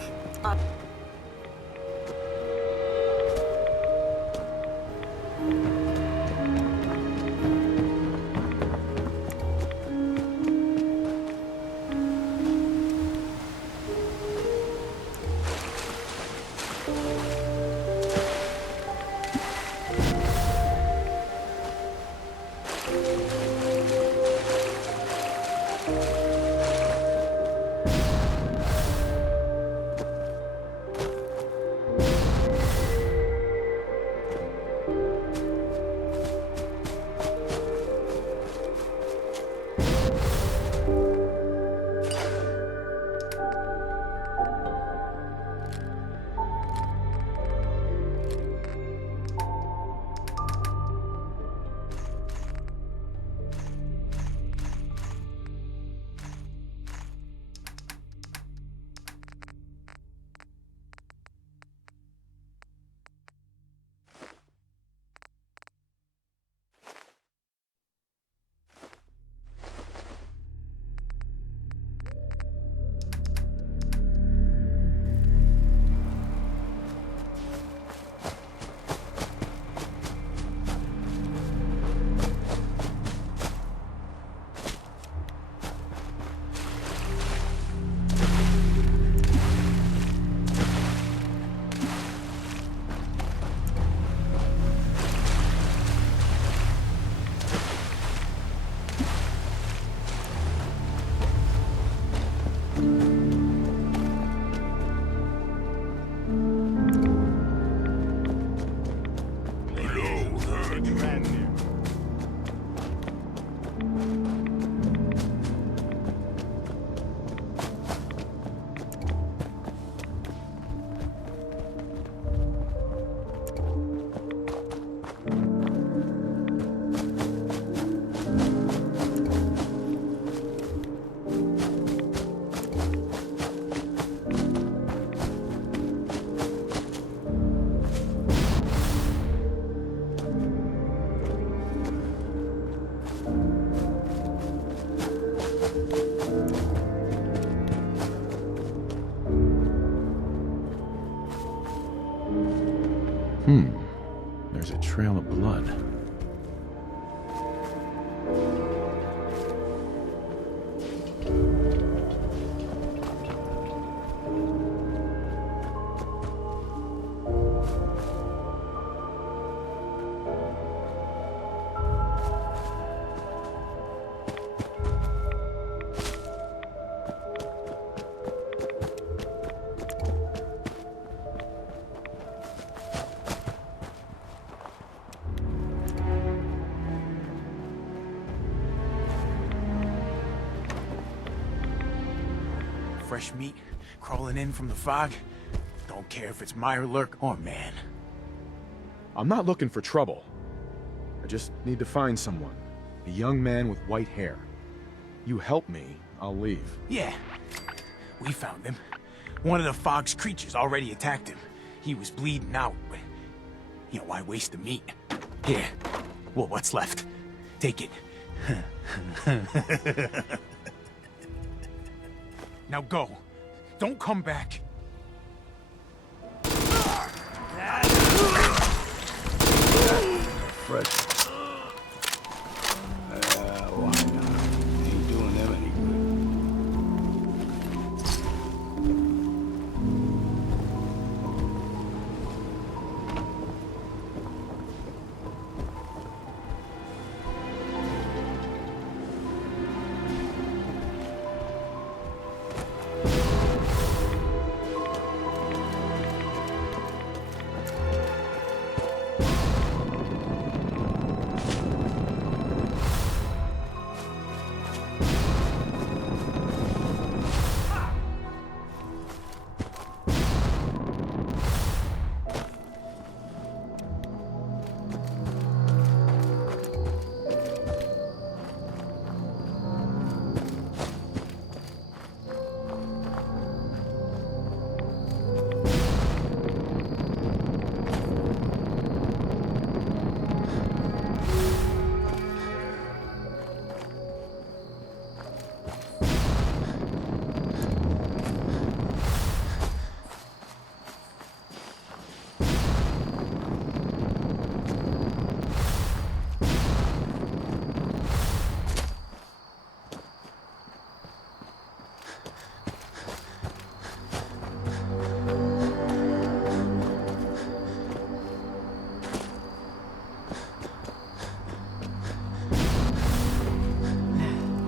There's a trail of blood. Fresh meat crawling in from the fog. Don't care if it's Meyer Lurk or man. I'm not looking for trouble. I just need to find someone. A young man with white hair. You help me, I'll leave. Yeah, we found him. One of the fog's creatures already attacked him. He was bleeding out, but, you know, why waste the meat? Here, well, what's left? Take it. Now go. Don't come back. Fresh. Why not? Ain't doing them any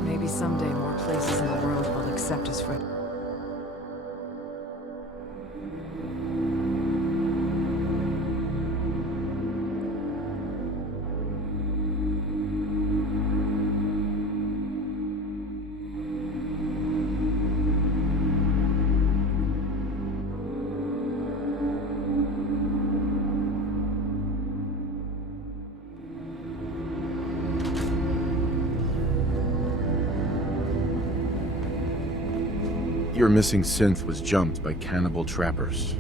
Maybe someday more places in the world will accept us for... Your missing synth was jumped by cannibal trappers.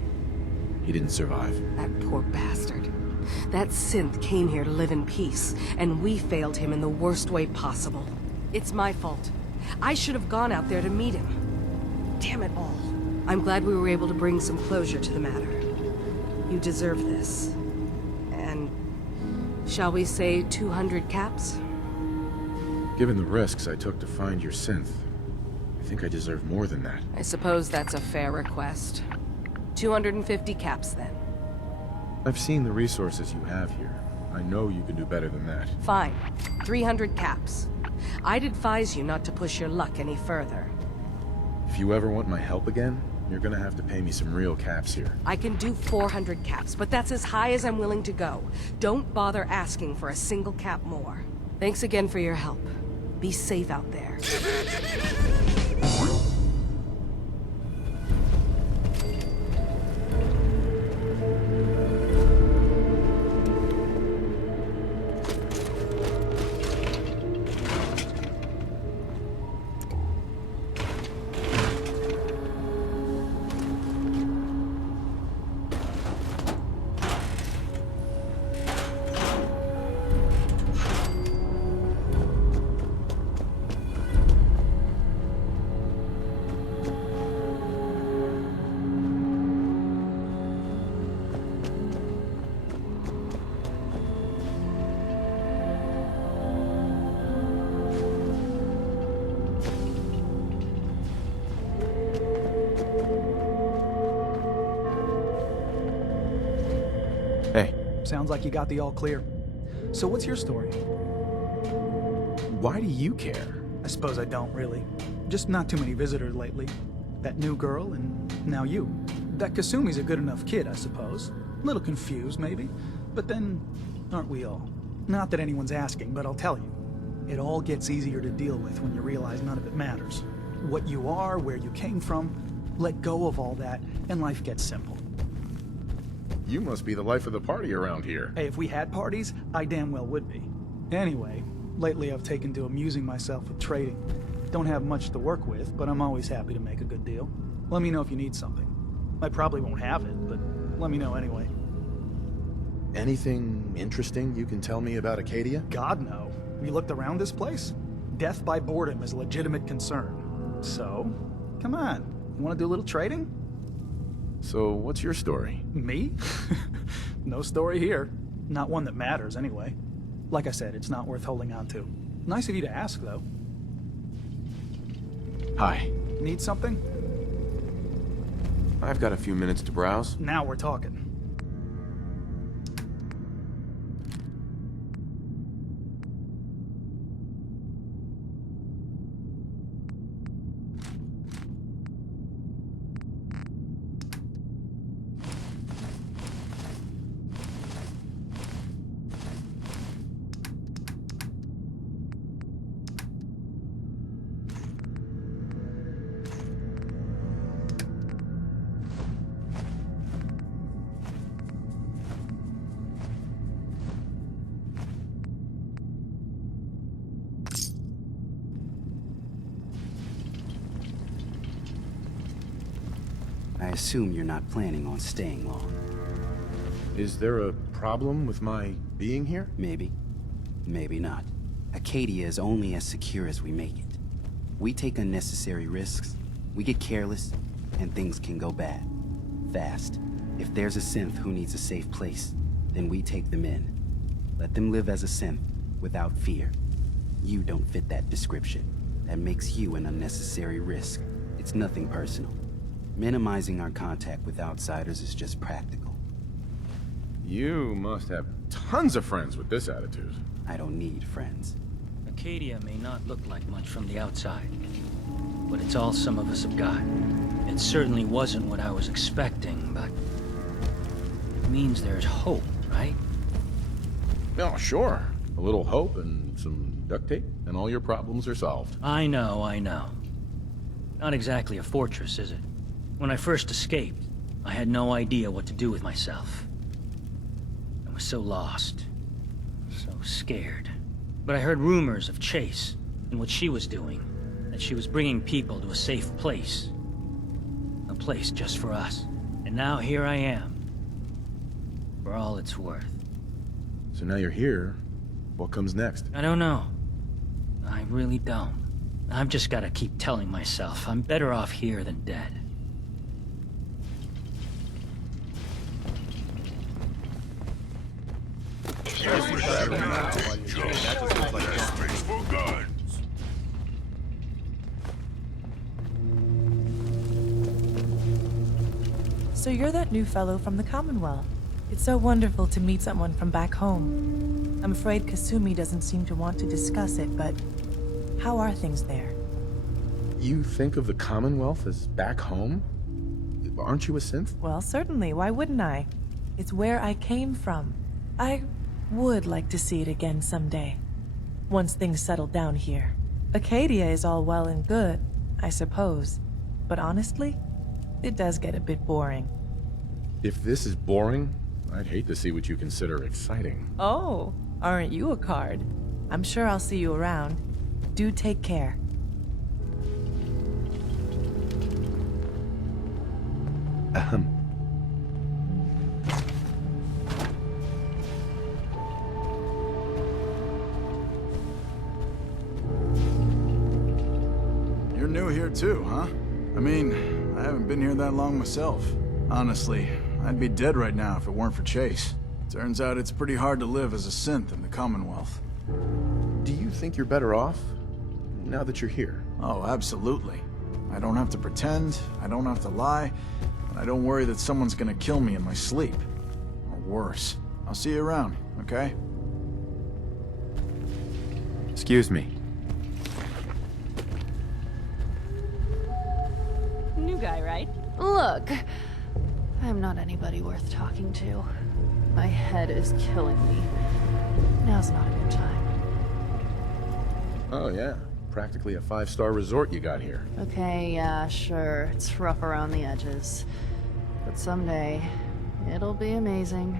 He didn't survive. That poor bastard. That synth came here to live in peace, and we failed him in the worst way possible. It's my fault. I should have gone out there to meet him. Damn it all. I'm glad we were able to bring some closure to the matter. You deserve this. And... shall we say 200 caps? Given the risks I took to find your synth, I think I deserve more than that. I suppose that's a fair request. 250 caps, then. I've seen the resources you have here. I know you can do better than that. Fine. 300 caps. I'd advise you not to push your luck any further. If you ever want my help again, you're gonna have to pay me some real caps here. I can do 400 caps, but that's as high as I'm willing to go. Don't bother asking for a single cap more. Thanks again for your help. Be safe out there. Hey. Sounds like you got the all clear. So what's your story? Why do you care? I suppose I don't, really. Just not too many visitors lately. That new girl, and now you. That Kasumi's a good enough kid, I suppose. A little confused, maybe. But then, aren't we all? Not that anyone's asking, but I'll tell you. It all gets easier to deal with when you realize none of it matters. What you are, where you came from, let go of all that, and life gets simple. You must be the life of the party around here. Hey, if we had parties, I damn well would be. Anyway, lately I've taken to amusing myself with trading. Don't have much to work with, but I'm always happy to make a good deal. Let me know if you need something. I probably won't have it, but let me know anyway. Anything interesting you can tell me about Acadia? God, no. Have you looked around this place? Death by boredom is a legitimate concern. So, come on. You want to do a little trading? So, what's your story? Me? No story here. Not one that matters, anyway. Like I said, it's not worth holding on to. Nice of you to ask, though. Hi. Need something? I've got a few minutes to browse. Now we're talking. I assume you're not planning on staying long. Is there a problem with my being here? Maybe. Maybe not. Acadia is only as secure as we make it. We take unnecessary risks, we get careless, and things can go bad. Fast. If there's a synth who needs a safe place, then we take them in. Let them live as a synth, without fear. You don't fit that description. That makes you an unnecessary risk. It's nothing personal. Minimizing our contact with outsiders is just practical. You must have tons of friends with this attitude. I don't need friends. Acadia may not look like much from the outside, but it's all some of us have got. It certainly wasn't what I was expecting, but it means there's hope, right? Oh, sure. A little hope and some duct tape, and all your problems are solved. I know, I know. Not exactly a fortress, is it? When I first escaped, I had no idea what to do with myself. I was so lost, so scared. But I heard rumors of Chase and what she was doing, that she was bringing people to a safe place. A place just for us. And now here I am, for all it's worth. So now you're here, what comes next? I don't know. I really don't. I've just gotta keep telling myself I'm better off here than dead. So you're that new fellow from the Commonwealth. It's so wonderful to meet someone from back home. I'm afraid Kasumi doesn't seem to want to discuss it, but how are things there? You think of the Commonwealth as back home? Aren't you a synth? Well, certainly. Why wouldn't I? It's where I came from. I would like to see it again someday. Once things settle down here. Acadia is all well and good, I suppose. But honestly, it does get a bit boring. If this is boring, I'd hate to see what you consider exciting. Oh, aren't you a card? I'm sure I'll see you around. Do take care. Ahem. You're new here too, huh? I mean, I haven't been here that long myself. Honestly, I'd be dead right now if it weren't for Chase. Turns out it's pretty hard to live as a synth in the Commonwealth. Do you think you're better off now that you're here? Oh, absolutely. I don't have to pretend, I don't have to lie, and I don't worry that someone's gonna kill me in my sleep. Or worse. I'll see you around, okay? Excuse me. New guy, right? Look, I'm not anybody worth talking to. My head is killing me. Now's not a good time. Oh yeah, practically a 5-star resort you got here. Okay, yeah, sure. It's rough around the edges. But someday, it'll be amazing.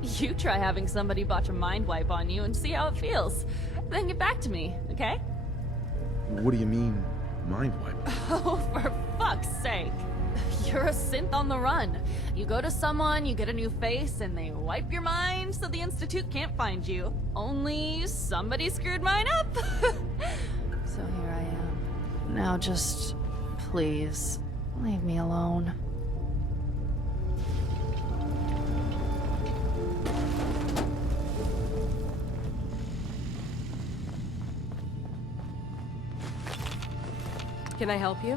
You try having somebody botch a mind wipe on you and see how it feels. Then get back to me, okay? What do you mean, mind wipe? Oh, for fuck's sake. You're a synth on the run. You go to someone, you get a new face, and they wipe your mind so the Institute can't find you. Only somebody screwed mine up. So here I am. Now just, please, leave me alone. Can I help you?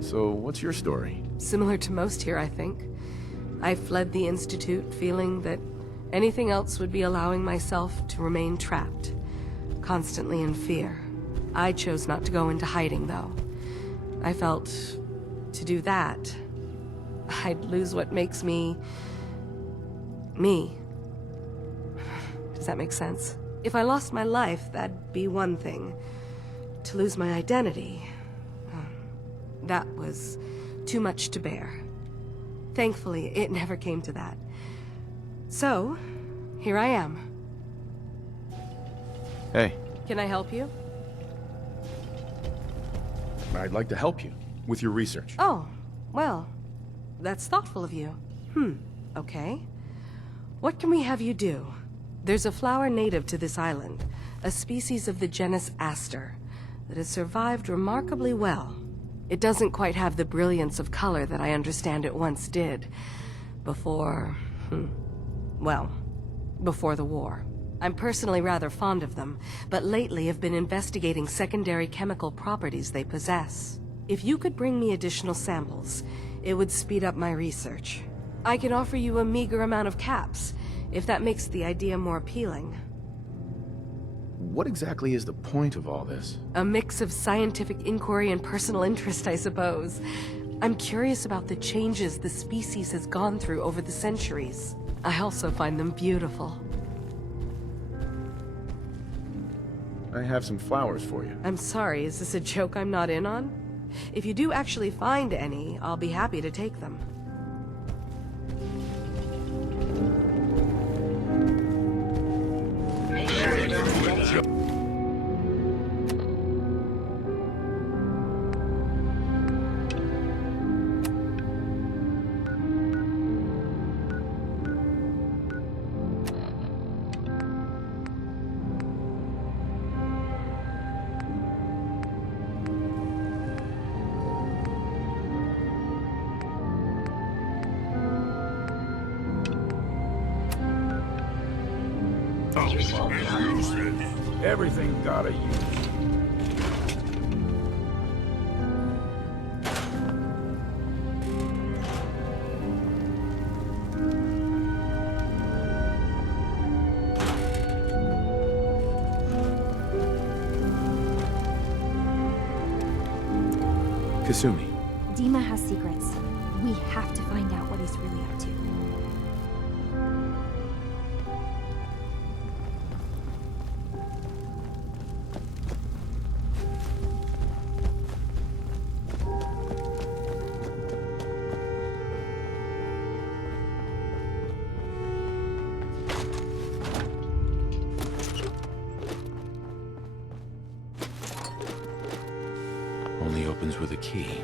So, what's your story? Similar to most here, I think. I fled the Institute feeling that anything else would be allowing myself to remain trapped, constantly in fear. I chose not to go into hiding, though. I felt to do that, I'd lose what makes me... me. Does that make sense? If I lost my life, that'd be one thing. To lose my identity... that was too much to bear. Thankfully, it never came to that. So, here I am. Hey. Can I help you? I'd like to help you with your research. Oh, well, that's thoughtful of you. Okay. What can we have you do? There's a flower native to this island, a species of the genus Aster, that has survived remarkably well. It doesn't quite have the brilliance of color that I understand it once did. Before... well, before the war. I'm personally rather fond of them, but lately have been investigating secondary chemical properties they possess. If you could bring me additional samples, it would speed up my research. I can offer you a meager amount of caps, if that makes the idea more appealing. What exactly is the point of all this? A mix of scientific inquiry and personal interest, I suppose. I'm curious about the changes the species has gone through over the centuries. I also find them beautiful. I have some flowers for you. I'm sorry, is this a joke I'm not in on? If you do actually find any, I'll be happy to take them. useful. Everything got a use. Kasumi. Dima has secrets. We have to find out what he's really up to. Only opens with a key.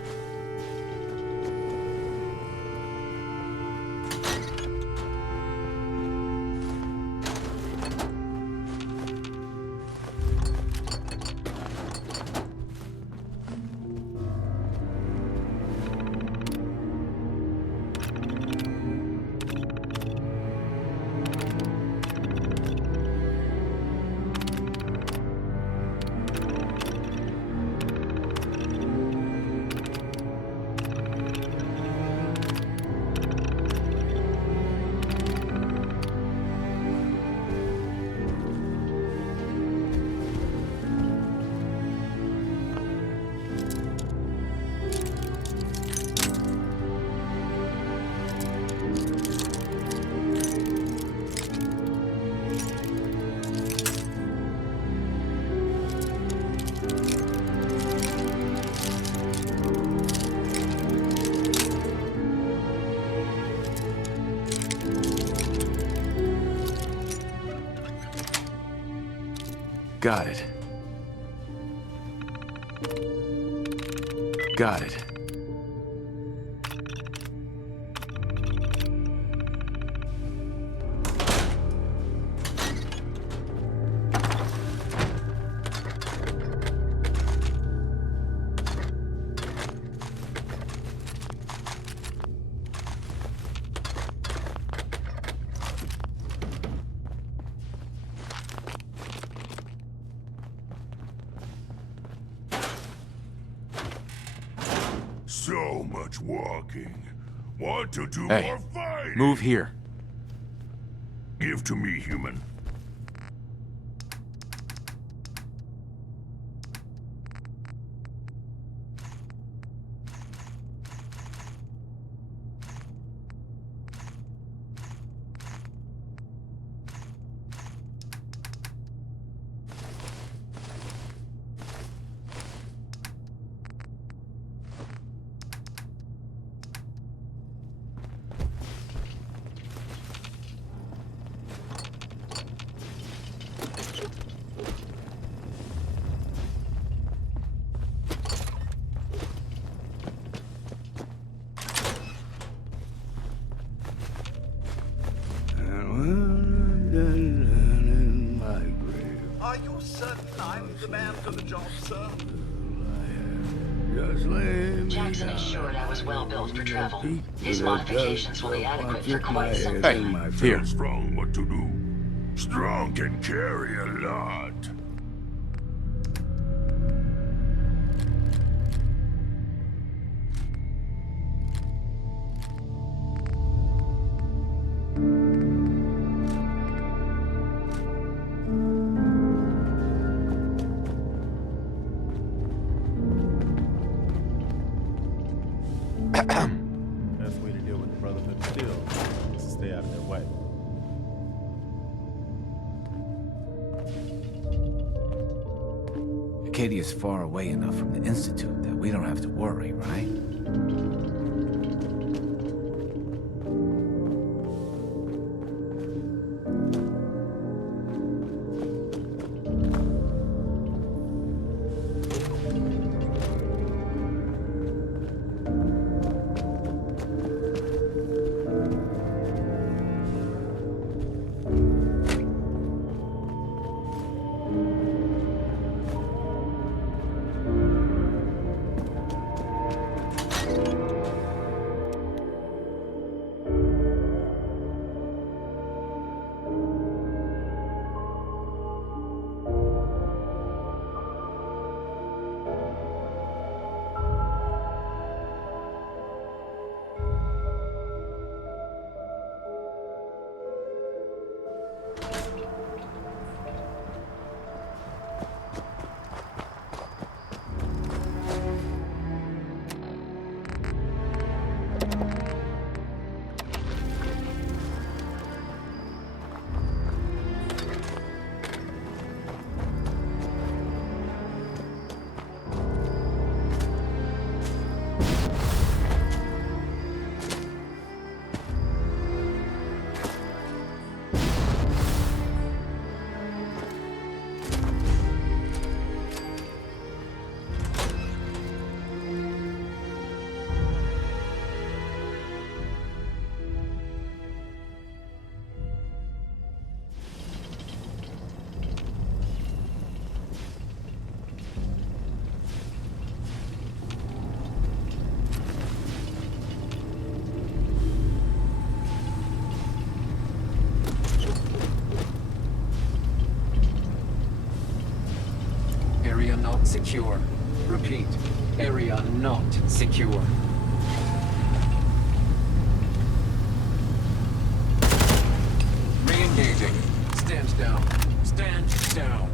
Got it. Got it. So much walking. Want to do Hey, more fighting? move here. Give to me, human. Are you certain I'm the man for the job, sir? Just lay me Jackson down. assured I was well built for travel. His modifications will be adequate for quite some Hey, time. here. Strong what to do. Strong can carry a lot. Best way to deal with the Brotherhood of Steel is to stay out of their way. Acadia's far away enough from the Institute that we don't have to worry, right? Area not secure. Repeat. Area not secure. Re-engaging. Stand down. Stand down.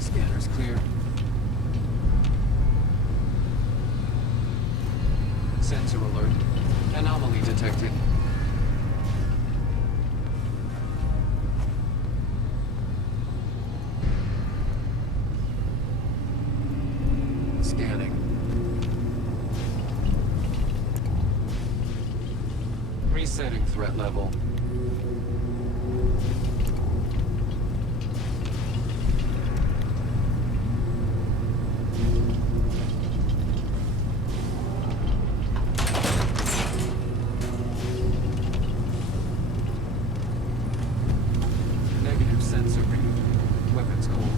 Scanner's clear. Sensor alert. Anomaly detected. Scanning. Resetting threat level. Negative sensor read. Weapons cold.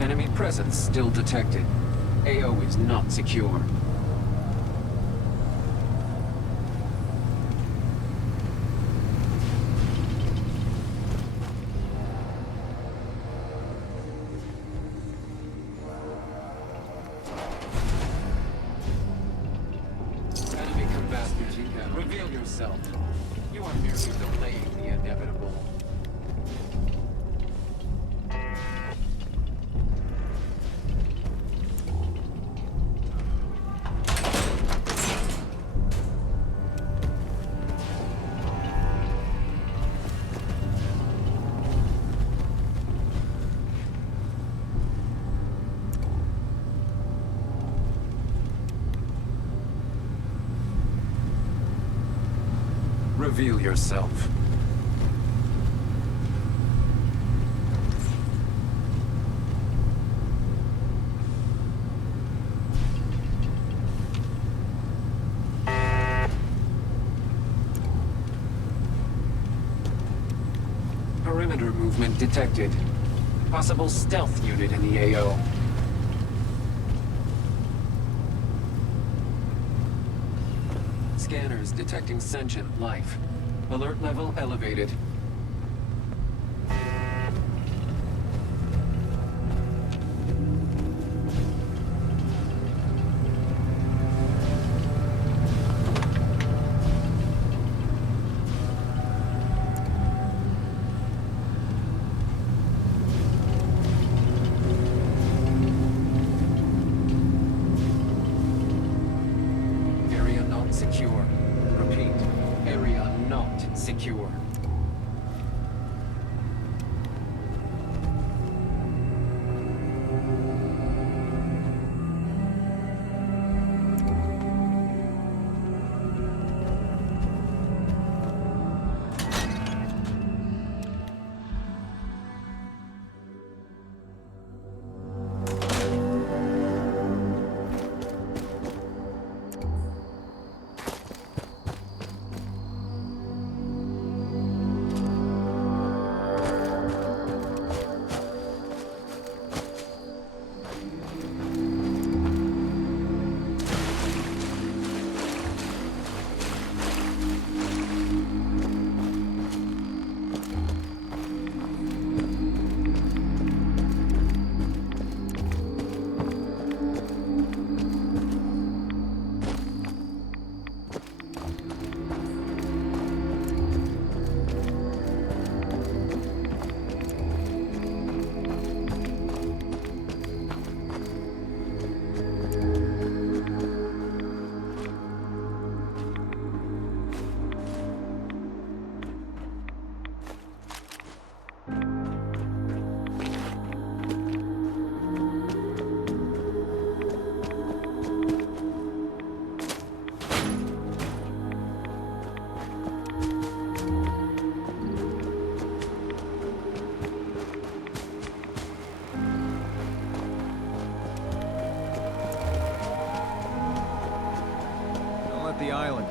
Enemy presence still detected. AO is not secure. Enemy combatants, reveal yourself. You are merely delaying the inevitable. Reveal yourself. Perimeter movement detected. Possible stealth unit in the AO. Scanners detecting sentient life. Alert level elevated. Area not secure. Repeat. Area not secure.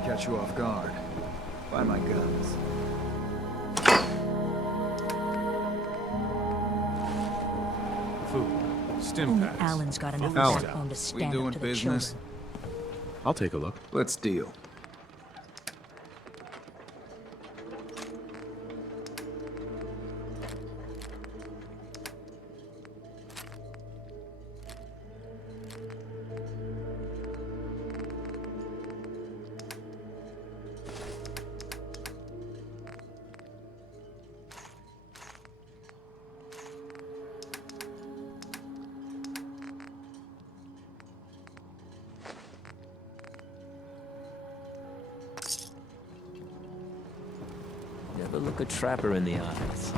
catch you off guard. Buy my guns. Food. Stim Only packs. Alan's got enough Alan, backbone to We stand doing up to the business? children. I'll take a look. Let's deal. Never look a trapper in the eyes.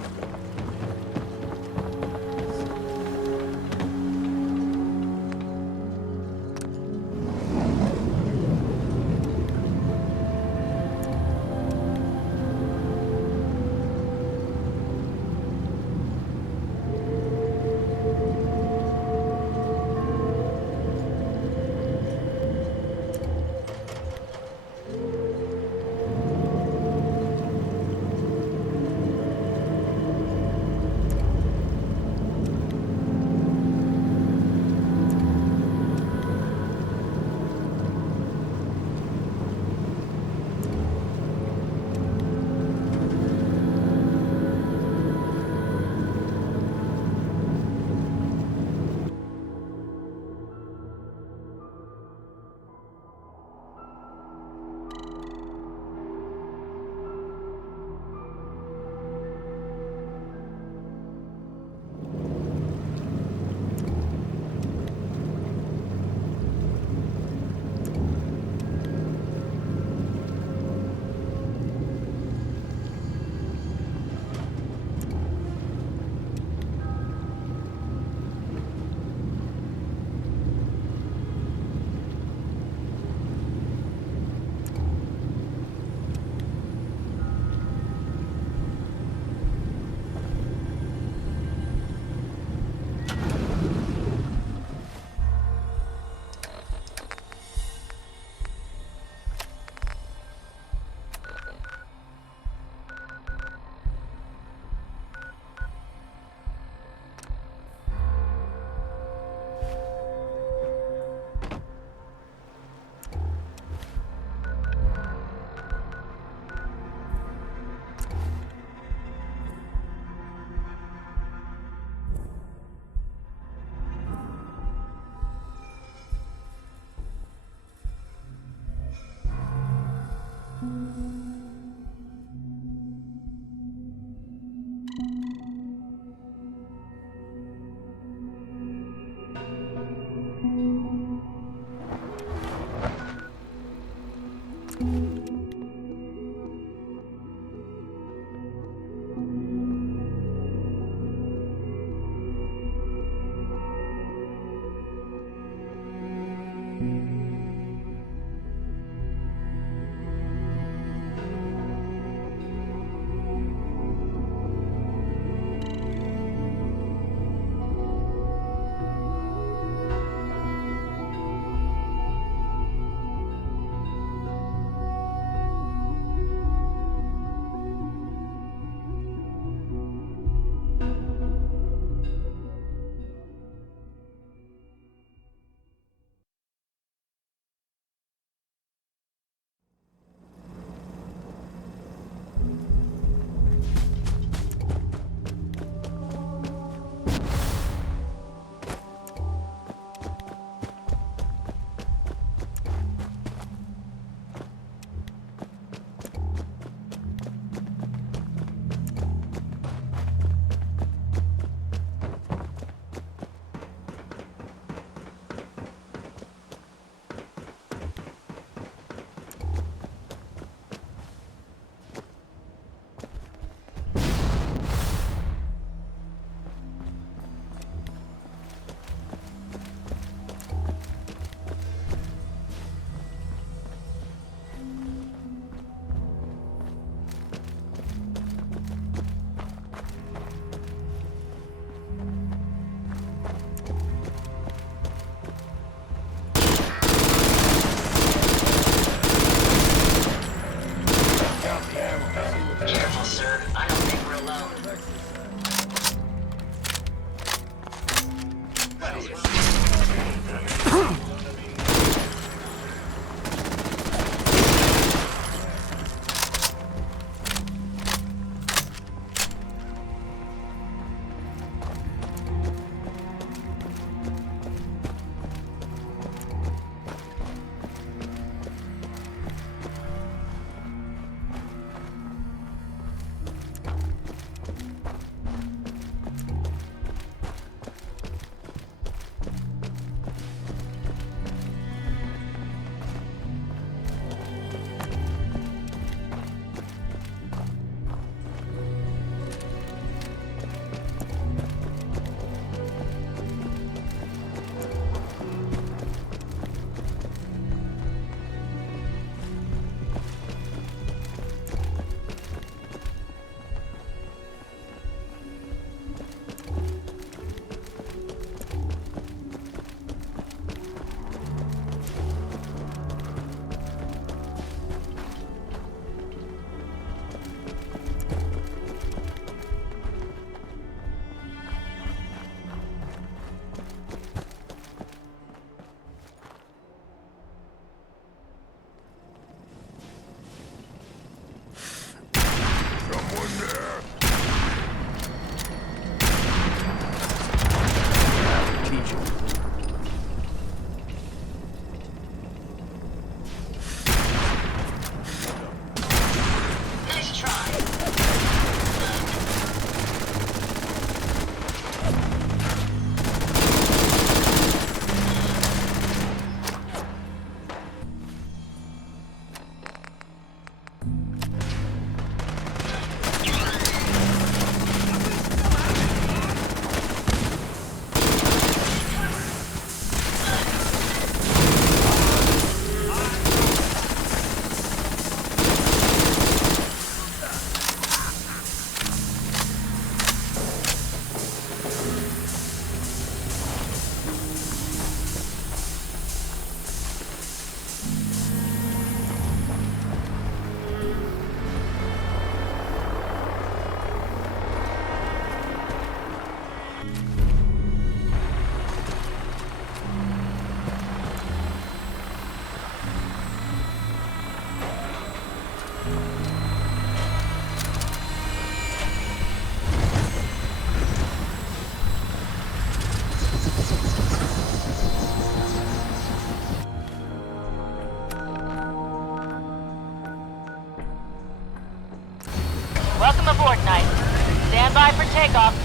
by for takeoff.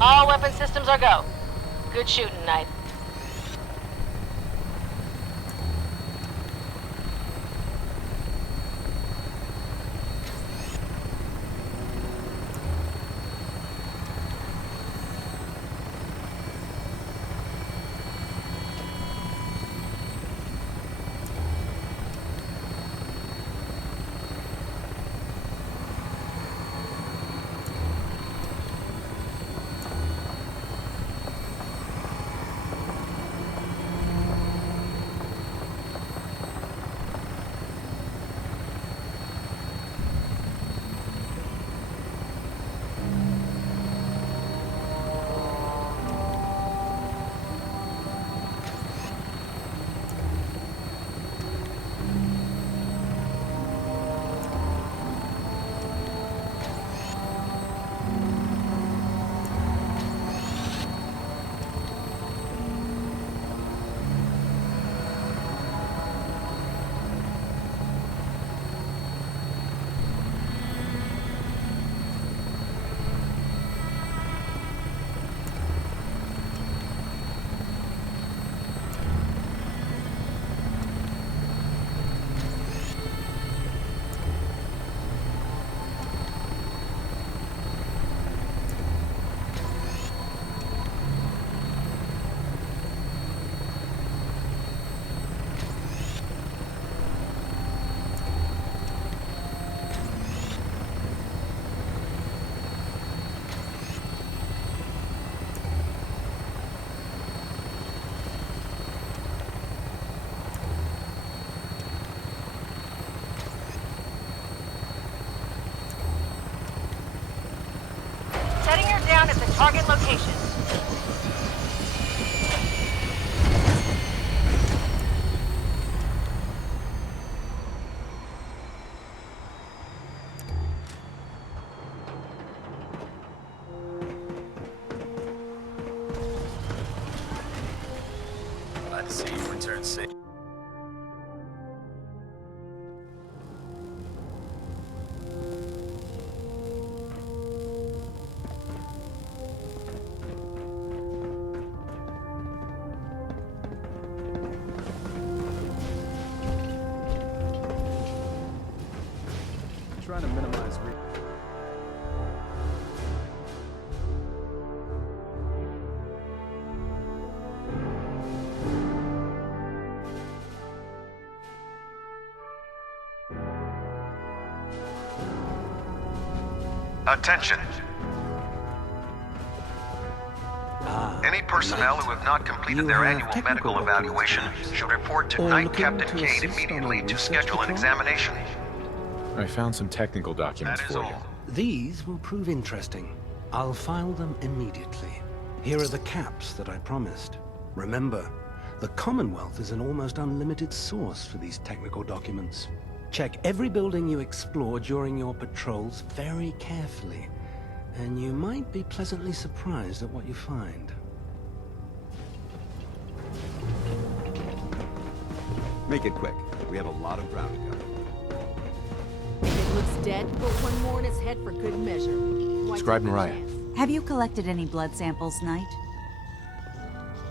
All weapon systems are go. Good shooting, Knight. Setting her down at the target location. Glad to see you return safe. Trying to minimize Attention. Any personnel who have not completed their annual medical evaluation should report to Knight Captain Cade immediately to schedule an examination. I found some technical documents for you. These will prove interesting. I'll file them immediately. Here are the caps that I promised. Remember, the Commonwealth is an almost unlimited source for these technical documents. Check every building you explore during your patrols very carefully, and you might be pleasantly surprised at what you find. Make it quick. We have a lot of ground to cover. It looks dead, but one more in its head for good measure. Scribe and Raya. Have you collected any blood samples, Knight?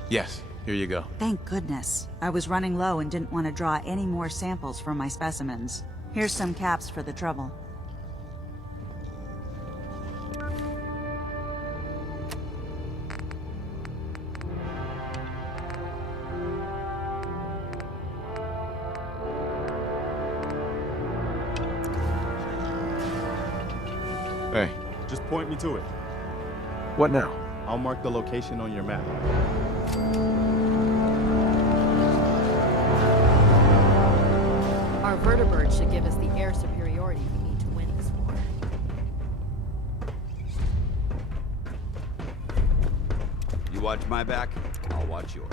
Yes, here you go. Thank goodness. I was running low and didn't want to draw any more samples from my specimens. Here's some caps for the trouble. Hey. Just point me to it. What now? I'll mark the location on your map. Our vertibird should give us the air superiority we need to win this war. You watch my back, I'll watch yours.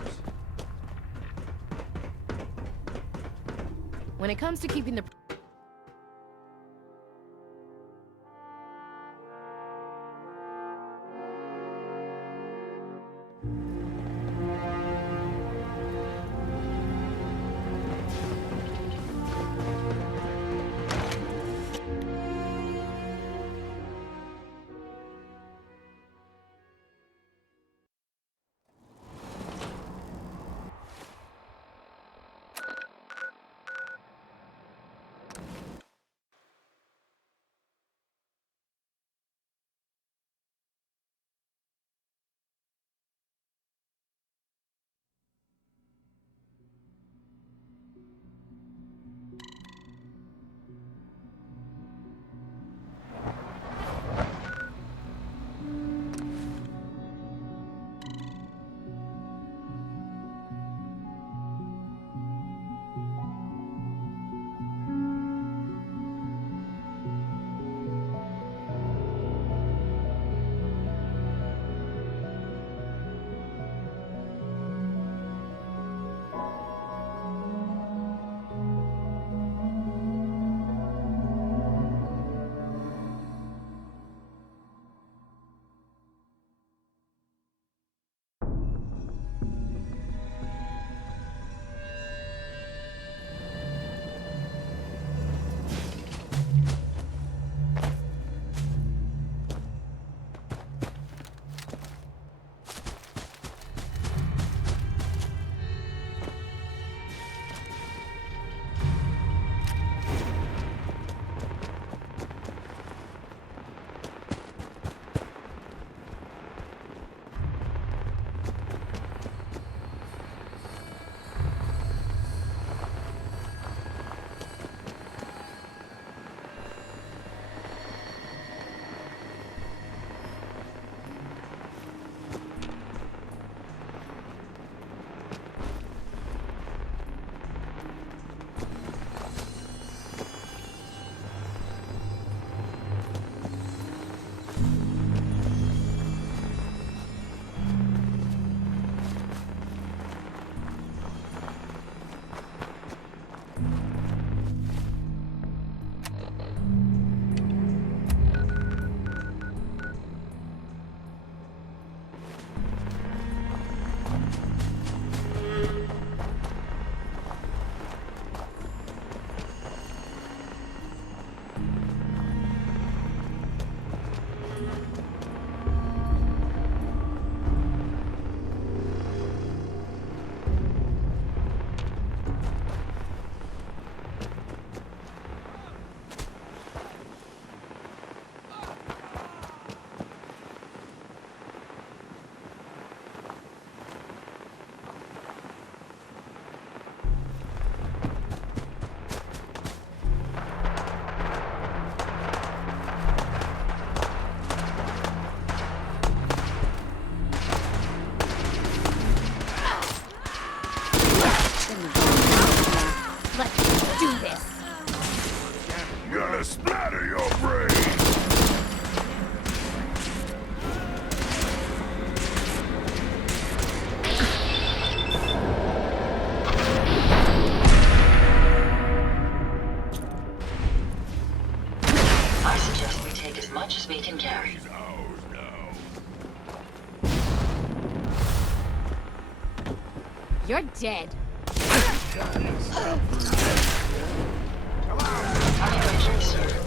When it comes to keeping the... Trust me can carry. You're dead. Evacuation, sir.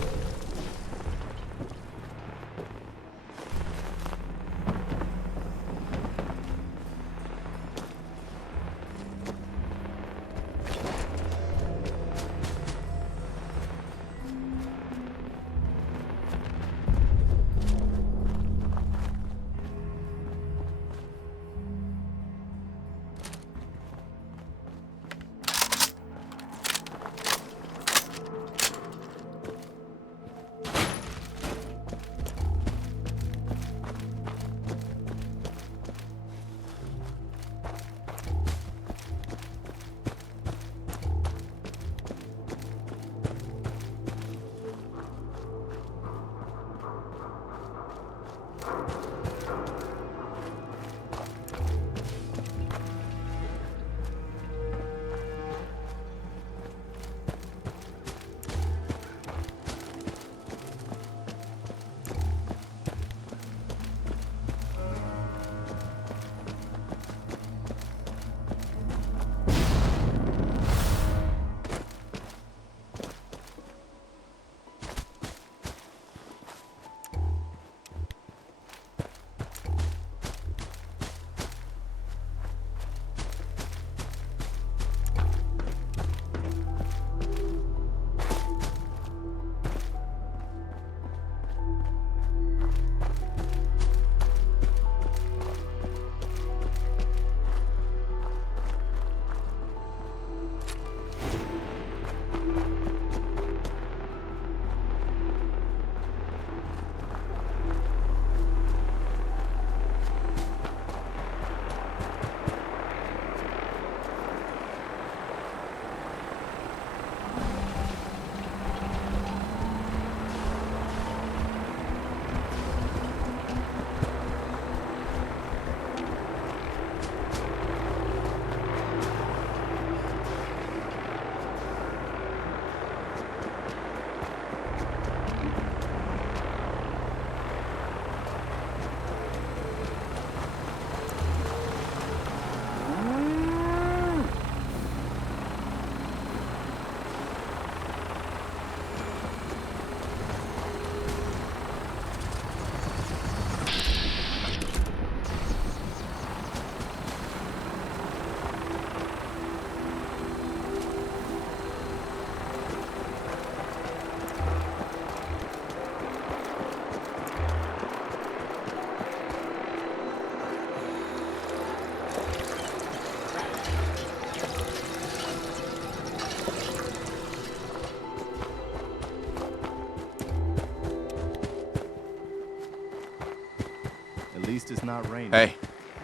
At least it's not raining. Hey,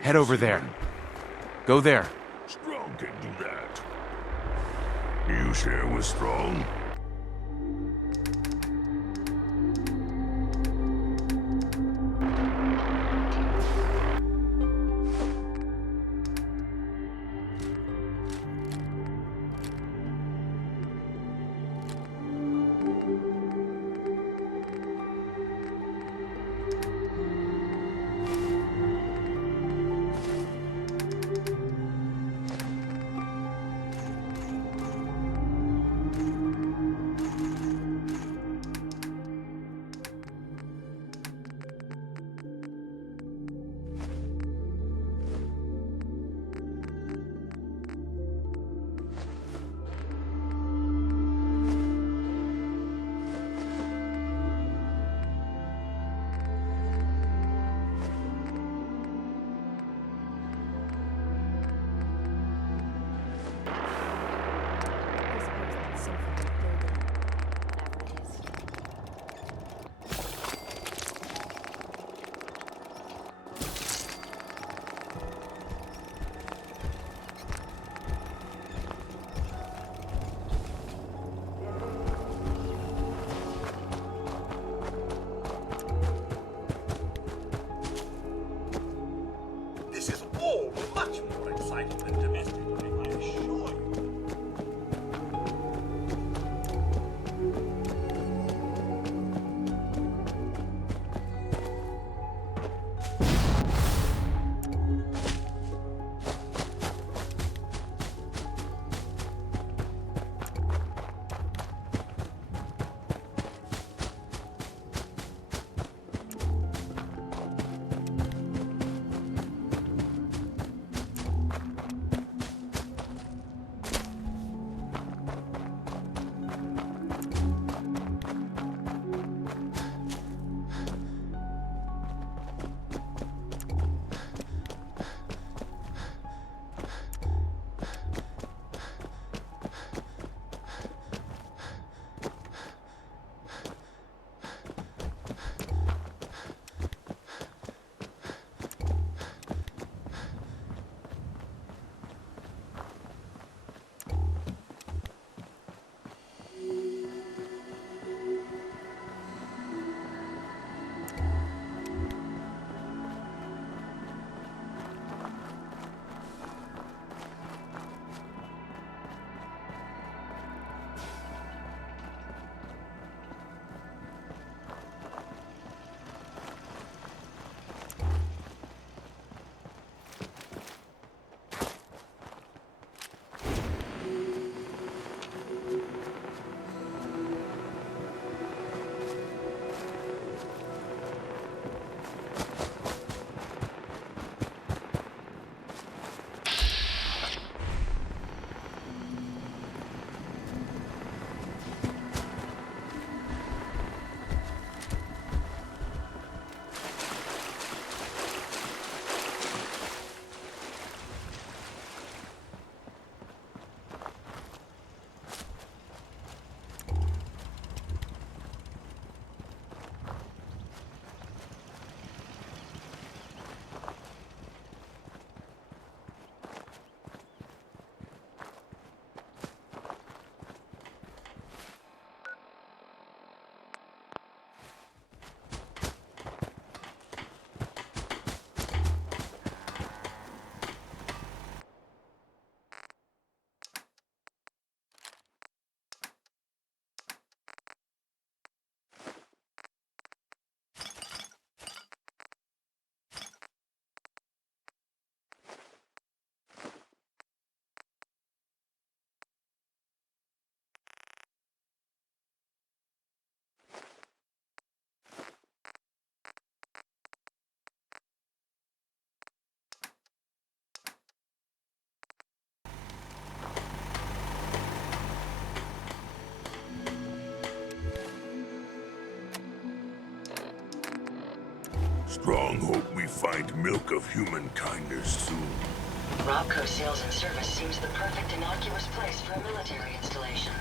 head over there. Go there. Strong can do that. You share with Strong? Strong hope we find milk of human kindness soon. Robco Sales and Service seems the perfect innocuous place for a military installation.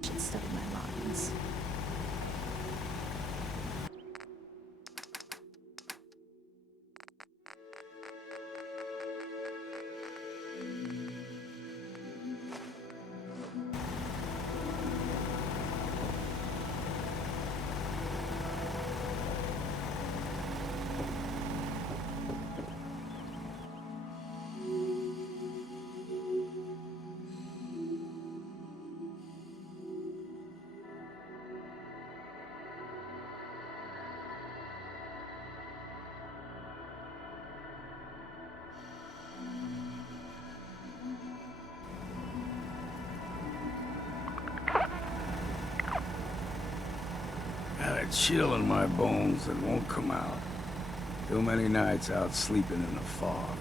Should study my lines. Got a chill in my bones that won't come out. Too many nights out sleeping in the fog.